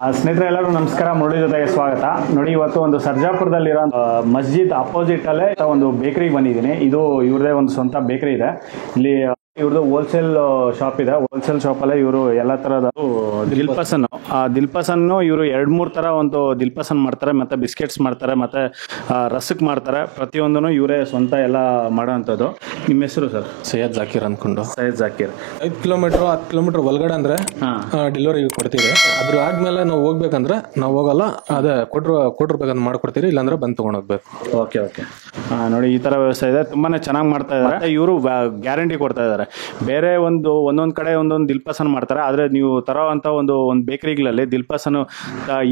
ಸ್ನೇಹಿತರೆ ಎಲ್ಲರೂ ನಮಸ್ಕಾರ. ಮುರಳಿ ಜೊತೆಗೆ ಸ್ವಾಗತ. ನೋಡಿ, ಇವತ್ತು ಒಂದು ಸರ್ಜಾಪುರದಲ್ಲಿರೋ ಮಸ್ಜಿದ್ ಅಪೋಸಿಟ್ ಅಲ್ಲೇ ಒಂದು ಬೇಕರಿಗೆ ಬಂದಿದ್ದೀನಿ. ಇದು ಇವ್ರದೇ ಒಂದು ಸ್ವಂತ ಬೇಕರಿ ಇದೆ. ಇಲ್ಲಿ ಇವ್ರದ್ದು ಹೋಲ್ಸೇಲ್ ಶಾಪ್ ಇದೆ. ಹೋಲ್ಸೇಲ್ ಶಾಪಲ್ಲೇ ಇವರು ಎಲ್ಲ ಥರದ ದಿಲ್ಪಸನ್ನು ಇವರು 2-3 ಥರ ಒಂದು ದಿಲ್ಪಸನ್ ಮಾಡ್ತಾರೆ, ಮತ್ತು ಬಿಸ್ಕೆಟ್ಸ್ ಮಾಡ್ತಾರೆ, ಮತ್ತು ರಸಕ್ ಮಾಡ್ತಾರೆ. ಪ್ರತಿಯೊಂದೂ ಇವರೇ ಸ್ವಂತ ಎಲ್ಲ ಮಾಡೋವಂಥದ್ದು. ನಿಮ್ಮ ಹೆಸರು ಸರ್? ಸೈಯದ್ ಜಾಕೀರ್ ಅಂದ್ಕೊಂಡು. ಸೈಯದ್ ಜಾಕೀರ್. 5 ಕಿಲೋಮೀಟರ್ 10 ಕಿಲೋಮೀಟರ್ ಒಳಗಡೆ ಅಂದರೆ ಡೆಲಿವರಿ ಕೊಡ್ತೀವಿ. ಅದ್ರ ಆದ್ಮೇಲೆ ನಾವು ಹೋಗ್ಬೇಕಂದ್ರೆ ನಾವು ಹೋಗಲ್ಲ, ಅದೇ ಕೊಟ್ಟಿರ್ಬೇಕಂತ ಮಾಡ್ಕೊಡ್ತೀವಿ, ಇಲ್ಲಾಂದ್ರೆ ಬಂದು ತೊಗೊಂಡೋಗ್ಬೇಕು. ಓಕೆ. ನೋಡಿ, ಈ ಥರ ವ್ಯವಸ್ಥೆ ಇದೆ. ತುಂಬಾ ಚೆನ್ನಾಗಿ ಮಾಡ್ತಾ ಇದ್ದಾರೆ. ಇವರು ಗ್ಯಾರಂಟಿ ಕೊಡ್ತಾ ಇದ್ದಾರೆ. ಬೇರೆ ಒಂದೊಂದು ಕಡೆ ಒಂದೊಂದು ದಿಲ್ಪಸನ್ ಮಾಡ್ತಾರೆ, ಆದರೆ ನೀವು ತರೋ ಅಂತ ಒಂದು ಬೇಕರಿಗಳಲ್ಲಿ ದಿಲ್ಪಸನ್ನು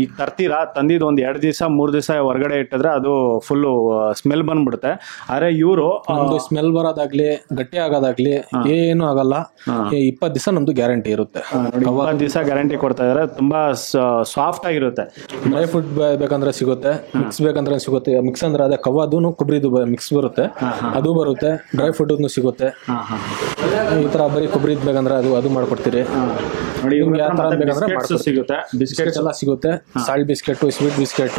ಈಗ ತರ್ತೀರಾ, ತಂದಿದ್ದು ಒಂದು 2 ದಿವಸ 3 ದಿವಸ ಹೊರಗಡೆ ಇಟ್ಟಿದ್ರೆ ಅದು ಫುಲ್ಲು ಸ್ಮೆಲ್ ಬಂದ್ಬಿಡುತ್ತೆ. ಆದರೆ ಇವರು ಸ್ಮೆಲ್ ಬರೋದಾಗ್ಲಿ ಗಟ್ಟಿ ಆಗೋದಾಗ್ಲಿ ಏನು ಆಗಲ್ಲ. 20 ದಿವಸ ನಮ್ದು ಗ್ಯಾರಂಟಿ ಇರುತ್ತೆ. 20 ದಿವಸ ಗ್ಯಾರಂಟಿ ಕೊಡ್ತಾ ಇದ್ದಾರೆ. ತುಂಬಾ ಸಾಫ್ಟ್ ಆಗಿರುತ್ತೆ. ಡ್ರೈ ಫ್ರೂಟ್ ಬೇಕಂದ್ರೆ ಸಿಗುತ್ತೆ, ಮಿಕ್ಸ್ ಬೇಕಂದ್ರೆ ಸಿಗುತ್ತೆ. ಮಿಕ್ಸ್ ಅಂದ್ರೆ ಅದೇ ಕವಾದು ಕೊಬ್ಬರಿದು ಮಿಕ್ಸ್ ಬರುತ್ತೆ, ಅದು ಬರುತ್ತೆ. ಡ್ರೈ ಫ್ರೂಟ್ ಸಿಗುತ್ತೆ. ಈ ತರ ಬರೀ ಕೊಬ್ಬರಿದ್ ಬೇಕಂದ್ರೆ ಅದು ಮಾಡ್ಕೊಡ್ತೀರಿ. ಯಾವ ತರ ಬೇಕಂದ್ರೆ ಸಿಗುತ್ತೆ. ಬಿಸ್ಕೆಟ್ ಎಲ್ಲ ಸಿಗುತ್ತೆ. ಸಾಲ್ಟ್ ಬಿಸ್ಕೆಟ್, ಸ್ವೀಟ್ ಬಿಸ್ಕೆಟ್,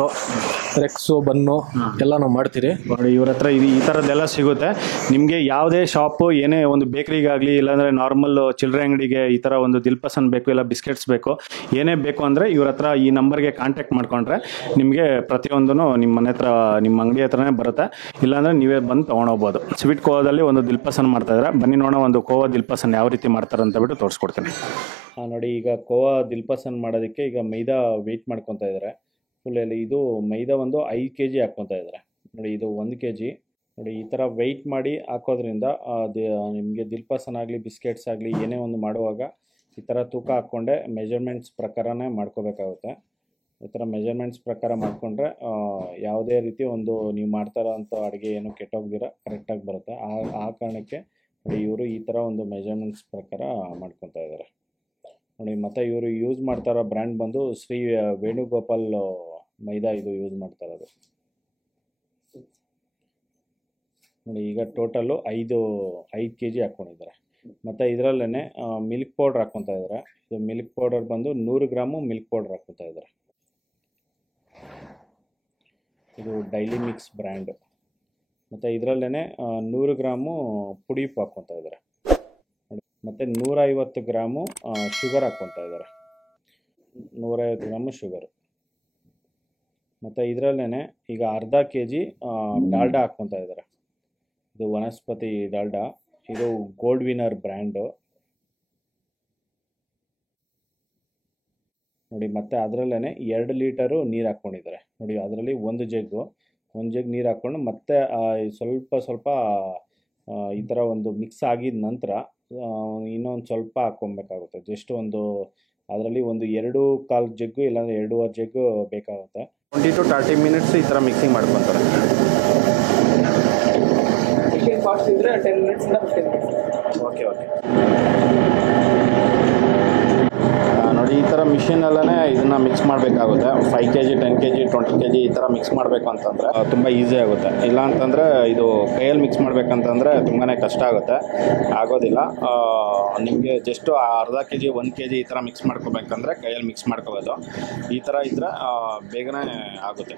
ರೆಕ್ಸು, ಬನ್ನು ಎಲ್ಲ ನಾವು ಮಾಡ್ತೀರಿ. ನೋಡಿ, ಇವ್ರ ಹತ್ರ ಈ ಥರದ್ದೆಲ್ಲ ಸಿಗುತ್ತೆ. ನಿಮಗೆ ಯಾವುದೇ ಶಾಪು ಏನೇ ಒಂದು ಬೇಕರಿಗಾಗಲಿ, ಇಲ್ಲಾಂದರೆ ನಾರ್ಮಲ್ ಚಿಲ್ಲರೆ ಅಂಗಡಿಗೆ ಈ ಥರ ಒಂದು ದಿಲ್ಪಸನ್ ಬೇಕು, ಇಲ್ಲ ಬಿಸ್ಕೆಟ್ಸ್ ಬೇಕು, ಏನೇ ಬೇಕು ಅಂದರೆ ಇವ್ರ ಹತ್ರ ಈ ನಂಬರ್ಗೆ ಕಾಂಟ್ಯಾಕ್ಟ್ ಮಾಡ್ಕೊಂಡ್ರೆ ನಿಮಗೆ ಪ್ರತಿಯೊಂದೂ ನಿಮ್ಮ ಮನೆ ಹತ್ರ, ನಿಮ್ಮ ಅಂಗಡಿ ಹತ್ರನೇ ಬರುತ್ತೆ. ಇಲ್ಲಾಂದರೆ ನೀವೇ ಬಂದು ತೊಗೊಂಡೋಗ್ಬೋದು. ಸ್ವೀಟ್ ಕೋವಾದಲ್ಲಿ ಒಂದು ದಿಲ್ಪಸನ್ ಮಾಡ್ತಾಯಿದ್ದಾರೆ. ಬನ್ನಿ ನೋಡೋ ಒಂದು ಕೋವಾ ದಿಲ್ಪಸನ್ ಯಾವ ರೀತಿ ಮಾಡ್ತಾರೆ ಅಂತ ಬಿಟ್ಟು ತೋರಿಸ್ಕೊಡ್ತೀನಿ. ನೋಡಿ, ಈಗ ಕೋವಾ ದಿಲ್ಪಸನ್ ಮಾಡೋದಕ್ಕೆ ಈಗ ಮೈದಾ ವೆಯ್ಟ್ ಮಾಡ್ಕೊತಾ ಇದ್ದಾರೆ. ಫುಲ್ಲಲ್ಲಿ ಇದು ಮೈದಾ ಒಂದು 5 kg ಹಾಕ್ಕೊತಾ ಇದ್ದಾರೆ. ನೋಡಿ, ಇದು 1 kg. ನೋಡಿ, ಈ ಥರ ವೆಯ್ಟ್ ಮಾಡಿ ಹಾಕೋದ್ರಿಂದ ನಿಮಗೆ ದಿಲ್ಪಸನ್ ಆಗಲಿ ಬಿಸ್ಕೆಟ್ಸ್ ಆಗಲಿ ಏನೇ ಒಂದು ಮಾಡುವಾಗ ಈ ಥರ ತೂಕ ಹಾಕ್ಕೊಂಡೆ ಮೆಜರ್ಮೆಂಟ್ಸ್ ಪ್ರಕಾರನೇ ಮಾಡ್ಕೋಬೇಕಾಗುತ್ತೆ. ಈ ಥರ ಮೆಜರ್ಮೆಂಟ್ಸ್ ಪ್ರಕಾರ ಮಾಡಿಕೊಂಡ್ರೆ ಯಾವುದೇ ರೀತಿ ಒಂದು ನೀವು ಮಾಡ್ತಾರೋ ಅಂಥ ಅಡುಗೆ ಏನು ಕೆಟ್ಟೋಗ್ದಿರ ಕರೆಕ್ಟಾಗಿ ಬರುತ್ತೆ. ಆ ಕಾರಣಕ್ಕೆ ನೋಡಿ ಇವರು ಈ ಥರ ಒಂದು ಮೆಜರ್ಮೆಂಟ್ಸ್ ಪ್ರಕಾರ ಮಾಡ್ಕೊತಾ ಇದ್ದಾರೆ. ನೋಡಿ, ಮತ್ತು ಇವರು ಯೂಸ್ ಮಾಡ್ತಾರೋ ಬ್ರ್ಯಾಂಡ್ ಬಂದು ಶ್ರೀ ವೇಣುಗೋಪಾಲ್ ಮೈದಾ ಇದು ಯೂಸ್ ಮಾಡ್ತಾ ಇರೋದು. ನೋಡಿ, ಈಗ ಟೋಟಲ್ಲು 5 kg ಹಾಕ್ಕೊಂಡಿದ್ದಾರೆ. ಮತ್ತು ಇದರಲ್ಲೇ ಮಿಲ್ಕ್ ಪೌಡ್ರ್ ಹಾಕ್ಕೊತಾ ಇದ್ದಾರೆ. ಇದು ಮಿಲ್ಕ್ ಪೌಡರ್ ಬಂದು 100 ಗ್ರಾಮು ಮಿಲ್ಕ್ ಪೌಡ್ರ್ ಹಾಕ್ಕೊತಾ ಇದ್ದಾರೆ. ಇದು ಡೈಲಿ ಮಿಕ್ಸ್ ಬ್ರ್ಯಾಂಡ್. ಮತ್ತು ಇದರಲ್ಲೇ 100 ಗ್ರಾಮು ಪುಡಿ ಉಪ್ಪು ಹಾಕ್ಕೊತಾ ಇದ್ದಾರೆ. ಮತ್ತು 150 ಗ್ರಾಮು ಶುಗರ್ ಹಾಕ್ಕೊತಾ ಇದ್ದಾರೆ. 150 ಗ್ರಾಮು ಶುಗರು. ಮತ್ತು ಇದರಲ್ಲೇ ಈಗ ಅರ್ಧ kg ಡಾಲ್ಡಾ ಹಾಕ್ಕೊತಾ ಇದ್ದಾರೆ. ಇದು ವನಸ್ಪತಿ ಡಾಲ್ಡಾ. ಇದು ಗೋಲ್ಡ್ ವಿನ್ನರ್ ಬ್ರ್ಯಾಂಡು. ನೋಡಿ, ಮತ್ತು ಅದರಲ್ಲೇ 2 ಲೀಟರು ನೀರು ಹಾಕ್ಕೊಂಡಿದ್ದಾರೆ. ನೋಡಿ, ಅದರಲ್ಲಿ 1 ಜಗ್ ನೀರು ಹಾಕ್ಕೊಂಡು ಮತ್ತೆ ಸ್ವಲ್ಪ ಈ ಥರ ಒಂದು ಮಿಕ್ಸ್ ಆಗಿದ ನಂತರ ಇನ್ನೊಂದು ಸ್ವಲ್ಪ ಹಾಕ್ಕೊಬೇಕಾಗುತ್ತೆ. ಜಸ್ಟ್ ಅದರಲ್ಲಿ 2.25 ಜಗ್ಗು ಇಲ್ಲಾಂದರೆ 2.5 ಜಗ್ಗು ಬೇಕಾಗುತ್ತೆ. 20 to 30 ಮಿನಿಟ್ಸ್ ಈ ಥರ ಮಿಕ್ಸಿಂಗ್ ಮಾಡ್ಕೊತಾರೆ. ಫಾಸ್ಟ್ ಇದ್ದರೆ 10 ಮಿನಿಟ್ಸಿಂದ 15 ಮಿನಿಟ್ಸ್. ಓಕೆ. ನೋಡಿ, ಈ ಥರ ಮಿಷಿನಲ್ಲೇ ಇದನ್ನು ಮಿಕ್ಸ್ ಮಾಡಬೇಕಾಗುತ್ತೆ. 5 kg 10 kg 20 kg ಈ ಥರ ಮಿಕ್ಸ್ ಮಾಡಬೇಕು ಅಂತಂದರೆ ತುಂಬ ಈಸಿ ಆಗುತ್ತೆ. ಇಲ್ಲ ಅಂತಂದರೆ ಇದು ಕೈಯಲ್ಲಿ ಮಿಕ್ಸ್ ಮಾಡಬೇಕಂತಂದರೆ ತುಂಬಾ ಕಷ್ಟ ಆಗುತ್ತೆ, ಆಗೋದಿಲ್ಲ. ನಿಮಗೆ ಜಸ್ಟು ಅರ್ಧ kg 1 kg ಈ ಥರ ಮಿಕ್ಸ್ ಮಾಡ್ಕೋಬೇಕಂದ್ರೆ ಕೈಯಲ್ಲಿ ಮಿಕ್ಸ್ ಮಾಡ್ಕೋಬೋದು. ಈ ಥರ ಇದ್ದರೆ ಬೇಗನೆ ಆಗುತ್ತೆ.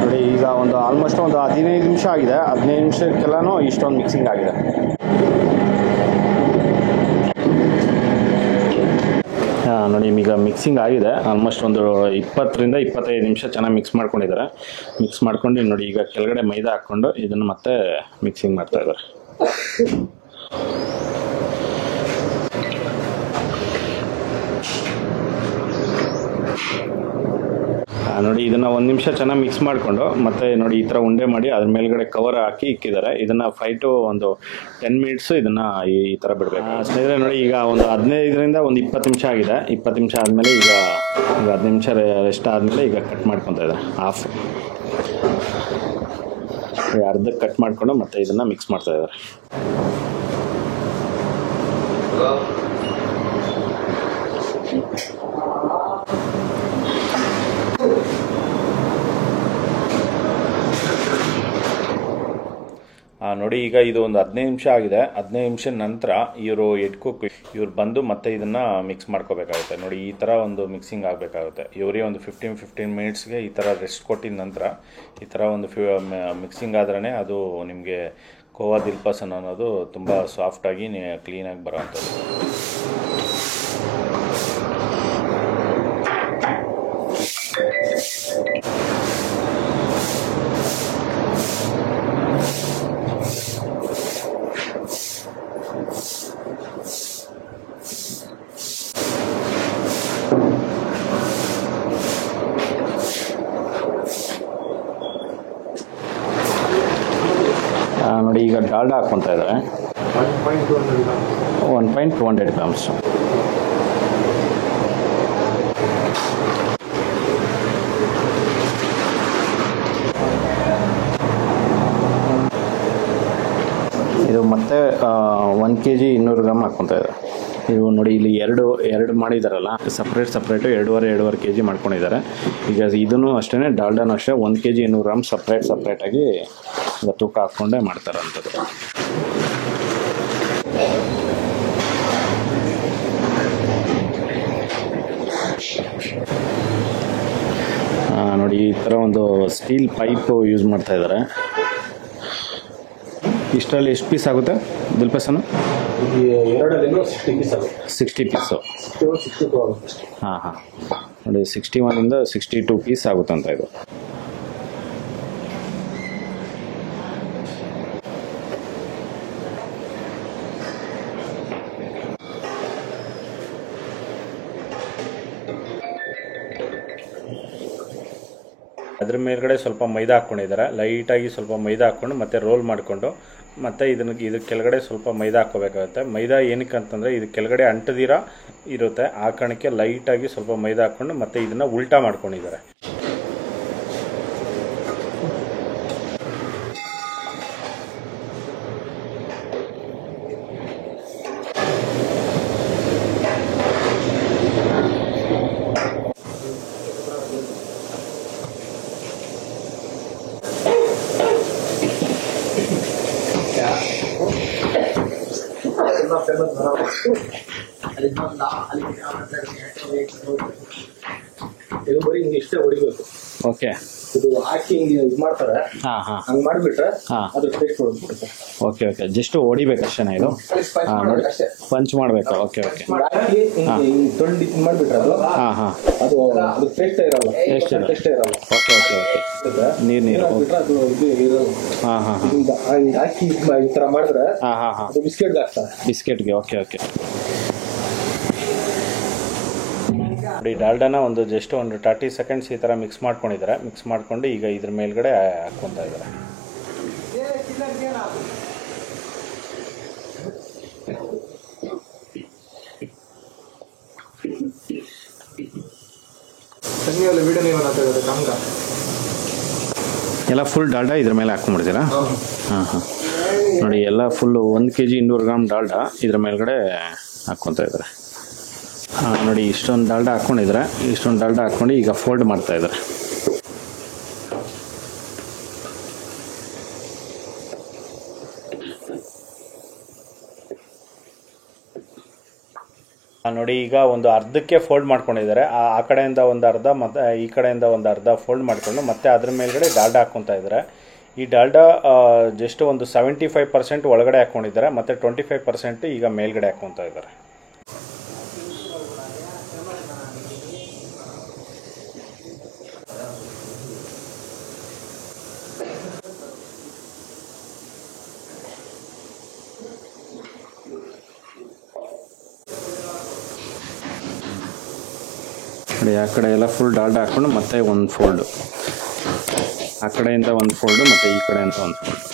ನೋಡಿ, ಈಗ ಆಲ್ಮೋಸ್ಟ್ 15 ನಿಮಿಷ ಆಗಿದೆ. 15 ನಿಮಿಷಕ್ಕೆಲ್ಲನೂ ಇಷ್ಟೊಂದು ಮಿಕ್ಸಿಂಗ್ ಆಗಿದೆ. ನೋಡಿ, ಈಗ ಮಿಕ್ಸಿಂಗ್ ಆಗಿದೆ. ಆಲ್ಮೋಸ್ಟ್ 20 ರಿಂದ 25 ನಿಮಿಷ ಚೆನ್ನಾಗಿ ಮಿಕ್ಸ್ ಮಾಡ್ಕೊಂಡಿದ್ದಾರೆ. ಮಿಕ್ಸ್ ಮಾಡ್ಕೊಂಡು ನೋಡಿ, ಈಗ ಕೆಳಗಡೆ ಮೈದಾ ಹಾಕ್ಕೊಂಡು ಇದನ್ನು ಮತ್ತೆ ಮಿಕ್ಸಿಂಗ್ ಮಾಡ್ತಾ ಇದ್ದಾರೆ. ನೋಡಿ, ಇದನ್ನು 1 ನಿಮಿಷ ಚೆನ್ನಾಗಿ ಮಿಕ್ಸ್ ಮಾಡಿಕೊಂಡು ಮತ್ತೆ ನೋಡಿ ಈ ಥರ ಉಂಡೆ ಮಾಡಿ ಅದ್ರ ಮೇಲ್ಗಡೆ ಕವರ್ ಹಾಕಿ ಇಕ್ಕಿದ್ದಾರೆ. ಇದನ್ನು 5 to 10 ಮಿನಿಟ್ಸು ಇದನ್ನು ಈ ಥರ ಬಿಡಬೇಕು. ಸ್ನೇಹಿತರೆ ನೋಡಿ, ಈಗ 15 ರಿಂದ 20 ನಿಮಿಷ ಆಗಿದೆ. 20 ನಿಮಿಷ ಆದಮೇಲೆ ಈಗ 10 ನಿಮಿಷ ರೆಸ್ಟ್ ಆದಮೇಲೆ ಈಗ ಕಟ್ ಮಾಡ್ಕೊತಾ ಇದ್ದಾರೆ. ಅರ್ಧಕ್ಕೆ ಕಟ್ ಮಾಡಿಕೊಂಡು ಮತ್ತೆ ಇದನ್ನು ಮಿಕ್ಸ್ ಮಾಡ್ತಾ ಇದ್ದಾರೆ. ನೋಡಿ ಈಗ ಇದು ಒಂದು 15 ನಿಮಿಷ ಆಗಿದೆ. 15 ನಿಮಿಷ ನಂತರ ಇವರು ಎಗ್ ಕುಕ್ ಇವ್ರು ಬಂದು ಮತ್ತೆ ಇದನ್ನು ಮಿಕ್ಸ್ ಮಾಡ್ಕೋಬೇಕಾಗುತ್ತೆ. ನೋಡಿ ಈ ಥರ ಒಂದು ಮಿಕ್ಸಿಂಗ್ ಆಗಬೇಕಾಗುತ್ತೆ. ಇವರೇ ಒಂದು 15 ಮಿನಿಟ್ಸ್ಗೆ ಈ ಥರ ರೆಸ್ಟ್ ಕೊಟ್ಟಿದ ನಂತರ ಈ ಥರ ಒಂದು ಮಿಕ್ಸಿಂಗ್ ಆದ್ರೇ ಅದು ನಿಮಗೆ ಕೋವಾ ದಿಲ್ಪಸನ್ ಅನ್ನೋದು ತುಂಬ ಸಾಫ್ಟಾಗಿ ಕ್ಲೀನಾಗಿ ಬರೋವಂಥದ್ದು. ನೋಡಿ ಈಗ ಡಾಲ್ಡಾ ಹಾಕ್ಕೊತಾ ಇದ್ದಾರೆ 1.200 ಗ್ರಾಮ್ಸ್. ಇದು ಮತ್ತೆ 1 kg 200 ಗ್ರಾಮ್ ಹಾಕ್ಕೊತಾ ಇದ್ದಾರೆ. ಇದು ನೋಡಿ ಇಲ್ಲಿ ಎರಡು ಮಾಡಿದಾರಲ್ಲ, ಸಪ್ರೇಟು 2.5 kg ಮಾಡ್ಕೊಂಡಿದ್ದಾರೆ. ಈಗ ಇದನ್ನು ಅಷ್ಟೇ, ಡಾಲ್ಡಾನು ಅಷ್ಟೇ 1 kg 200 ಗ್ರಾಮ್ ಸಪ್ರೇಟಾಗಿ ಈಗ ತೂಕ ಹಾಕ್ಕೊಂಡೇ ಮಾಡ್ತಾರಂಥದ್ದು. ನೋಡಿ ಈ ಥರ ಒಂದು ಸ್ಟೀಲ್ ಪೈಪು ಯೂಸ್ ಮಾಡ್ತಾ ಇದ್ದಾರೆ. ಇಷ್ಟರಲ್ಲಿ ಎಷ್ಟು ಪೀಸ್ ಆಗುತ್ತೆ ದಿಲ್ಪಸನ್ನು? 60 ಪೀಸು. ಹಾಂ ನೋಡಿ 61ಇಂದ 62 ಪೀಸ್ ಆಗುತ್ತಂತ ಇದು. ಅದ್ರ ಮೇಲ್ಗಡೆ ಸ್ವಲ್ಪ ಮೈದಾ ಹಾಕ್ಕೊಂಡಿದ್ದಾರೆ. ಲೈಟಾಗಿ ಸ್ವಲ್ಪ ಮೈದಾ ಹಾಕ್ಕೊಂಡು ಮತ್ತೆ ರೋಲ್ ಮಾಡಿಕೊಂಡು ಮತ್ತು ಇದು ಕೆಳಗಡೆ ಸ್ವಲ್ಪ ಮೈದಾ ಹಾಕ್ಕೋಬೇಕಾಗುತ್ತೆ. ಮೈದಾ ಏನಕ್ಕೆ ಅಂತಂದರೆ ಇದು ಕೆಳಗಡೆ ಅಂಟದಿರ ಇರುತ್ತೆ, ಆ ಕಾರಣಕ್ಕೆ ಲೈಟಾಗಿ ಸ್ವಲ್ಪ ಮೈದಾ ಹಾಕ್ಕೊಂಡು ಮತ್ತೆ ಇದನ್ನು ಉಲ್ಟಾ ಮಾಡ್ಕೊಂಡಿದ್ದಾರೆ. ಇದು ಬರೀ ಇಷ್ಟೇ ಹೊಡಿಬೇಕು. ಓಕೆ, ಇದು ಹಾಕಿ ಇದು ಮಾಡ್ತಾರೆ. ಹಂಗೆ ಮಾಡಿಬಿಟ್ರೆ ಅದು ಟೇಸ್ಟ್ ಹೊಡೆದ್ಬಿಡುತ್ತೆ. ಓಕೆ ಜಸ್ಟ್ ಹೊಡಿಬೇಕಷ್ಟೇನಾ ಇದು? ನೋಡಿ ಪಂಚ್ ಮಾಡಬೇಕು. ಓಕೆ ಹಾಕಿ ತೊಂಡು ಇದು ಮಾಡಿಬಿಟ್ರೆ ಅದು ಟೇಸ್ಟ್ ಇರಲ್ಲ. ಟೇಸ್ಟ್ ಇರಲ್ಲ. ಓಕೆ ನೀರು ಅದು ಇದು ಇರಲ್ಲ. ಹಾಕಿ ಈ ಥರ ಮಾಡಿದ್ರೆ ಅದು ಬಿಸ್ಕೆಟ್ಗೆ ಹಾಕ್ತಾರೆ. ಬಿಸ್ಕೆಟ್ಗೆ. ಓಕೆ ನೋಡಿ ಡಾಲ್ಡಾನ ಒಂದು ಜಸ್ಟ್ ಒಂದು 30 ಸೆಕೆಂಡ್ಸ್ ಈ ಥರ ಮಿಕ್ಸ್ ಮಾಡ್ಕೊಂಡಿದ್ದಾರೆ. ಮಿಕ್ಸ್ ಮಾಡ್ಕೊಂಡು ಈಗ ಇದ್ರ ಮೇಲ್ಗಡೆ ಹಾಕ್ಕೊತಾ ಇದ್ದಾರೆ. ಎಲ್ಲ ಫುಲ್ ಡಾಲ್ಡಾ ಇದ್ರ ಮೇಲೆ ಹಾಕ್ಕೊಂಡ್ಬಿಡ್ತೀರಾ? ಹಾಂ ನೋಡಿ ಎಲ್ಲ ಫುಲ್ಲು 1 kg 200 ಗ್ರಾಮ್ ಡಾಲ್ಡಾ ಇದ್ರ ಮೇಲ್ಗಡೆ ಹಾಕ್ಕೊತಾ ಇದ್ದಾರೆ. ನೋಡಿ ಇಷ್ಟೊಂದು ಡಾಲ್ಡಾ ಹಾಕ್ಕೊಂಡಿದ್ರೆ, ಇಷ್ಟೊಂದು ಡಾಲ್ಡಾ ಹಾಕ್ಕೊಂಡು ಈಗ ಫೋಲ್ಡ್ ಮಾಡ್ತಾ ಇದ್ದಾರೆ. ನೋಡಿ ಈಗ ಒಂದು ಅರ್ಧಕ್ಕೆ ಫೋಲ್ಡ್ ಮಾಡ್ಕೊಂಡಿದ್ದಾರೆ. ಆ ಕಡೆಯಿಂದ ಒಂದು ಅರ್ಧ ಮತ್ತು ಈ ಕಡೆಯಿಂದ ಒಂದು ಅರ್ಧ ಫೋಲ್ಡ್ ಮಾಡಿಕೊಂಡು ಮತ್ತೆ ಅದ್ರ ಮೇಲ್ಗಡೆ ಡಾಲ್ಡಾ ಹಾಕ್ಕೊತಾ ಇದ್ದಾರೆ. ಈ ಡಾಲ್ಡಾ ಜಸ್ಟ್ ಒಂದು 75% ಒಳಗಡೆ ಹಾಕ್ಕೊಂಡಿದ್ದಾರೆ ಮತ್ತು 25% ಈಗ ಮೇಲ್ಗಡೆ ಹಾಕ್ಕೊತಾ ಇದ್ದಾರೆ. ನೋಡಿ ಆ ಕಡೆ ಎಲ್ಲ ಫುಲ್ ಡಾಲ್ಡಾ ಹಾಕ್ಕೊಂಡು ಮತ್ತೆ ಒಂದು ಫೋಲ್ಡು, ಆ ಕಡೆಯಿಂದ ಒಂದು ಫೋಲ್ಡು ಮತ್ತು ಈ ಕಡೆಯಿಂದ ಒಂದು ಫೋಲ್ಡು.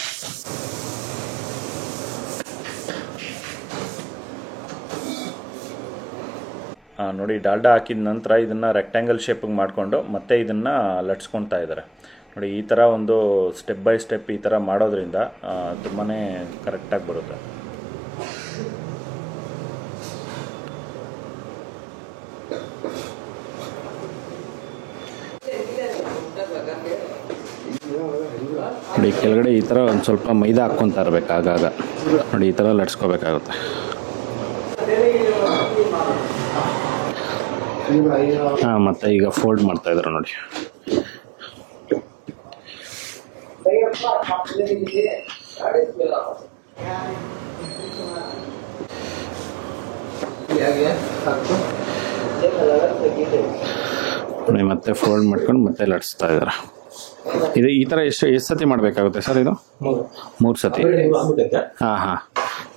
ನೋಡಿ ಡಾಲ್ಡಾ ಹಾಕಿದ ನಂತರ ಇದನ್ನು ರೆಕ್ಟ್ಯಾಂಗಲ್ ಶೇಪಿಗೆ ಮಾಡಿಕೊಂಡು ಮತ್ತೆ ಇದನ್ನು ಲಟ್ಸ್ಕೊತಾ ಇದ್ದಾರೆ. ನೋಡಿ ಈ ಥರ ಒಂದು ಸ್ಟೆಪ್ ಬೈ ಸ್ಟೆಪ್ ಈ ಥರ ಮಾಡೋದ್ರಿಂದ ತುಂಬಾ ಕರೆಕ್ಟಾಗಿ ಬರುತ್ತೆ. ನೋಡಿ ಕೆಳಗಡೆ ಈ ಥರ ಒಂದು ಸ್ವಲ್ಪ ಮೈದಾ ಹಾಕ್ಕೊತಾ ಇರ್ಬೇಕು ಆಗಾಗ. ನೋಡಿ ಈ ಥರ ಲಟ್ಸ್ಕೋಬೇಕಾಗುತ್ತೆ. ಹಾಂ, ಮತ್ತು ಈಗ ಫೋಲ್ಡ್ ಮಾಡ್ತಾಯಿದ್ರು ನೋಡಿ. ಮತ್ತೆ ಫೋಲ್ಡ್ ಮಾಡ್ಕೊಂಡು ಮತ್ತೆ ಲಟ್ಸ್ತಾ ಇದ್ದಾರೆ. ಇದು ಈ ಥರ ಎಷ್ಟು ಸತಿ ಮಾಡಬೇಕಾಗುತ್ತೆ ಸರ್? ಇದು 3 ಸತಿ. ಹಾಂ ಹಾಂ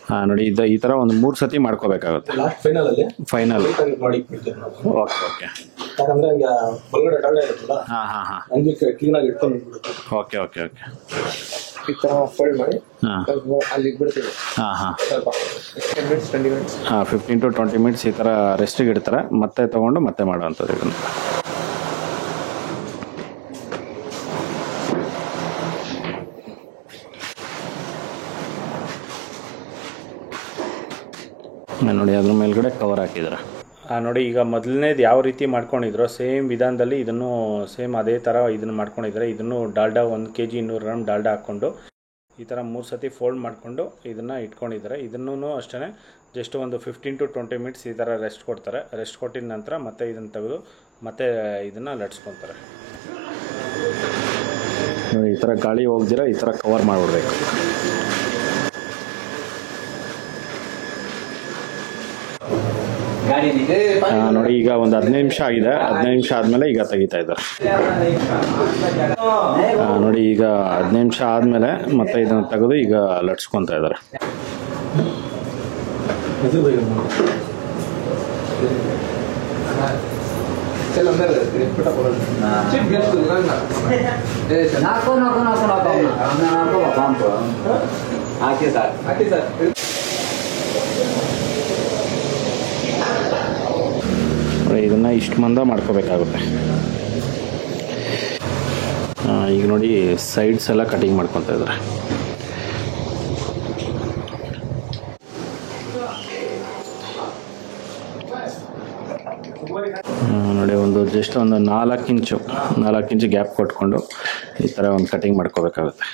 ಹಾಂ, ನೋಡಿ ಈ ಥರ ಒಂದು 3 ಸತಿ ಮಾಡ್ಕೋಬೇಕಾಗುತ್ತೆ ಫೈನಲ್. Okay okay. ಹಾಂ ಹಾಂ ಹಾಂ, ಓಕೆ ಓಕೆ ಓಕೆ. ಹಾಂ ಹಾಂ ಹಾಂ, 15 to 20 ಮಿನಿಟ್ಸ್ ಈ ಥರ ರೆಸ್ಟಿಗೆ ಇಡ್ತಾರೆ, ಮತ್ತೆ ತೊಗೊಂಡು ಮತ್ತೆ ಮಾಡುವಂಥದ್ದು ಇದನ್ನು. ನೋಡಿ ಅದ್ರ ಮೇಲ್ಗಡೆ ಕವರ್ ಹಾಕಿದ್ದಾರೆ. ನೋಡಿ ಈಗ ಮೊದಲನೇದು ಯಾವ ರೀತಿ ಮಾಡ್ಕೊಂಡಿದ್ರು ಸೇಮ್ ವಿಧಾನದಲ್ಲಿ ಇದನ್ನು ಸೇಮ್ ಅದೇ ಥರ ಇದನ್ನು ಮಾಡ್ಕೊಂಡಿದ್ದಾರೆ. ಇದನ್ನು ಡಾಲ್ಡಾ 1 kg 200 ಗ್ರಾಮ್ ಡಾಲ್ಡಾ ಹಾಕ್ಕೊಂಡು ಈ ಥರ 3 ಸತಿ ಫೋಲ್ಡ್ ಮಾಡಿಕೊಂಡು ಇದನ್ನು ಇಟ್ಕೊಂಡಿದ್ದಾರೆ. ಇದನ್ನೂ ಅಷ್ಟೇ ಜಸ್ಟ್ ಒಂದು 15 to 20 ಮಿನಿಟ್ಸ್ ಈ ಥರ ರೆಸ್ಟ್ ಕೊಡ್ತಾರೆ. ರೆಸ್ಟ್ ಕೊಟ್ಟಿದ ನಂತರ ಮತ್ತೆ ಇದನ್ನು ತೆಗೆದು ಮತ್ತೆ ಇದನ್ನು ಲಟ್ಸ್ಕೊತಾರೆ. ಈ ಥರ ಗಾಳಿ ಹೋಗ್ದಿರ ಈ ಥರ ಕವರ್ ಮಾಡಿಬಿಡ್ಬೇಕು. ನೋಡಿ ಈಗ ಒಂದು 15 ನಿಮಿಷ ಆಗಿದೆ. 15 ನಿಮಿಷ ಆದಮೇಲೆ ಈಗ ತೆಗಿತಾ ಇದ್ದಾರೆ. ನೋಡಿ ಈಗ 15 ನಿಮಿಷ ಆದಮೇಲೆ ಮತ್ತೆ ಇದನ್ನು ತೆಗೆದು ಈಗ ಲಟ್ಸ್ಕೊತಾ ಇದ್ದಾರೆ. ಇದನ್ನು ಇಷ್ಟು ಮಂದ ಮಾಡ್ಕೋಬೇಕಾಗುತ್ತೆ. ಈಗ ನೋಡಿ ಸೈಡ್ಸ್ ಎಲ್ಲ ಕಟಿಂಗ್ ಮಾಡ್ಕೊತಾ ಇದ್ದಾರೆ. ನೋಡಿ ಒಂದು ಜಸ್ಟ್ ಒಂದು 4 ಇಂಚು ಗ್ಯಾಪ್ ಕೊಟ್ಕೊಂಡು ಈ ಥರ ಒಂದು ಕಟಿಂಗ್ ಮಾಡ್ಕೋಬೇಕಾಗುತ್ತೆ.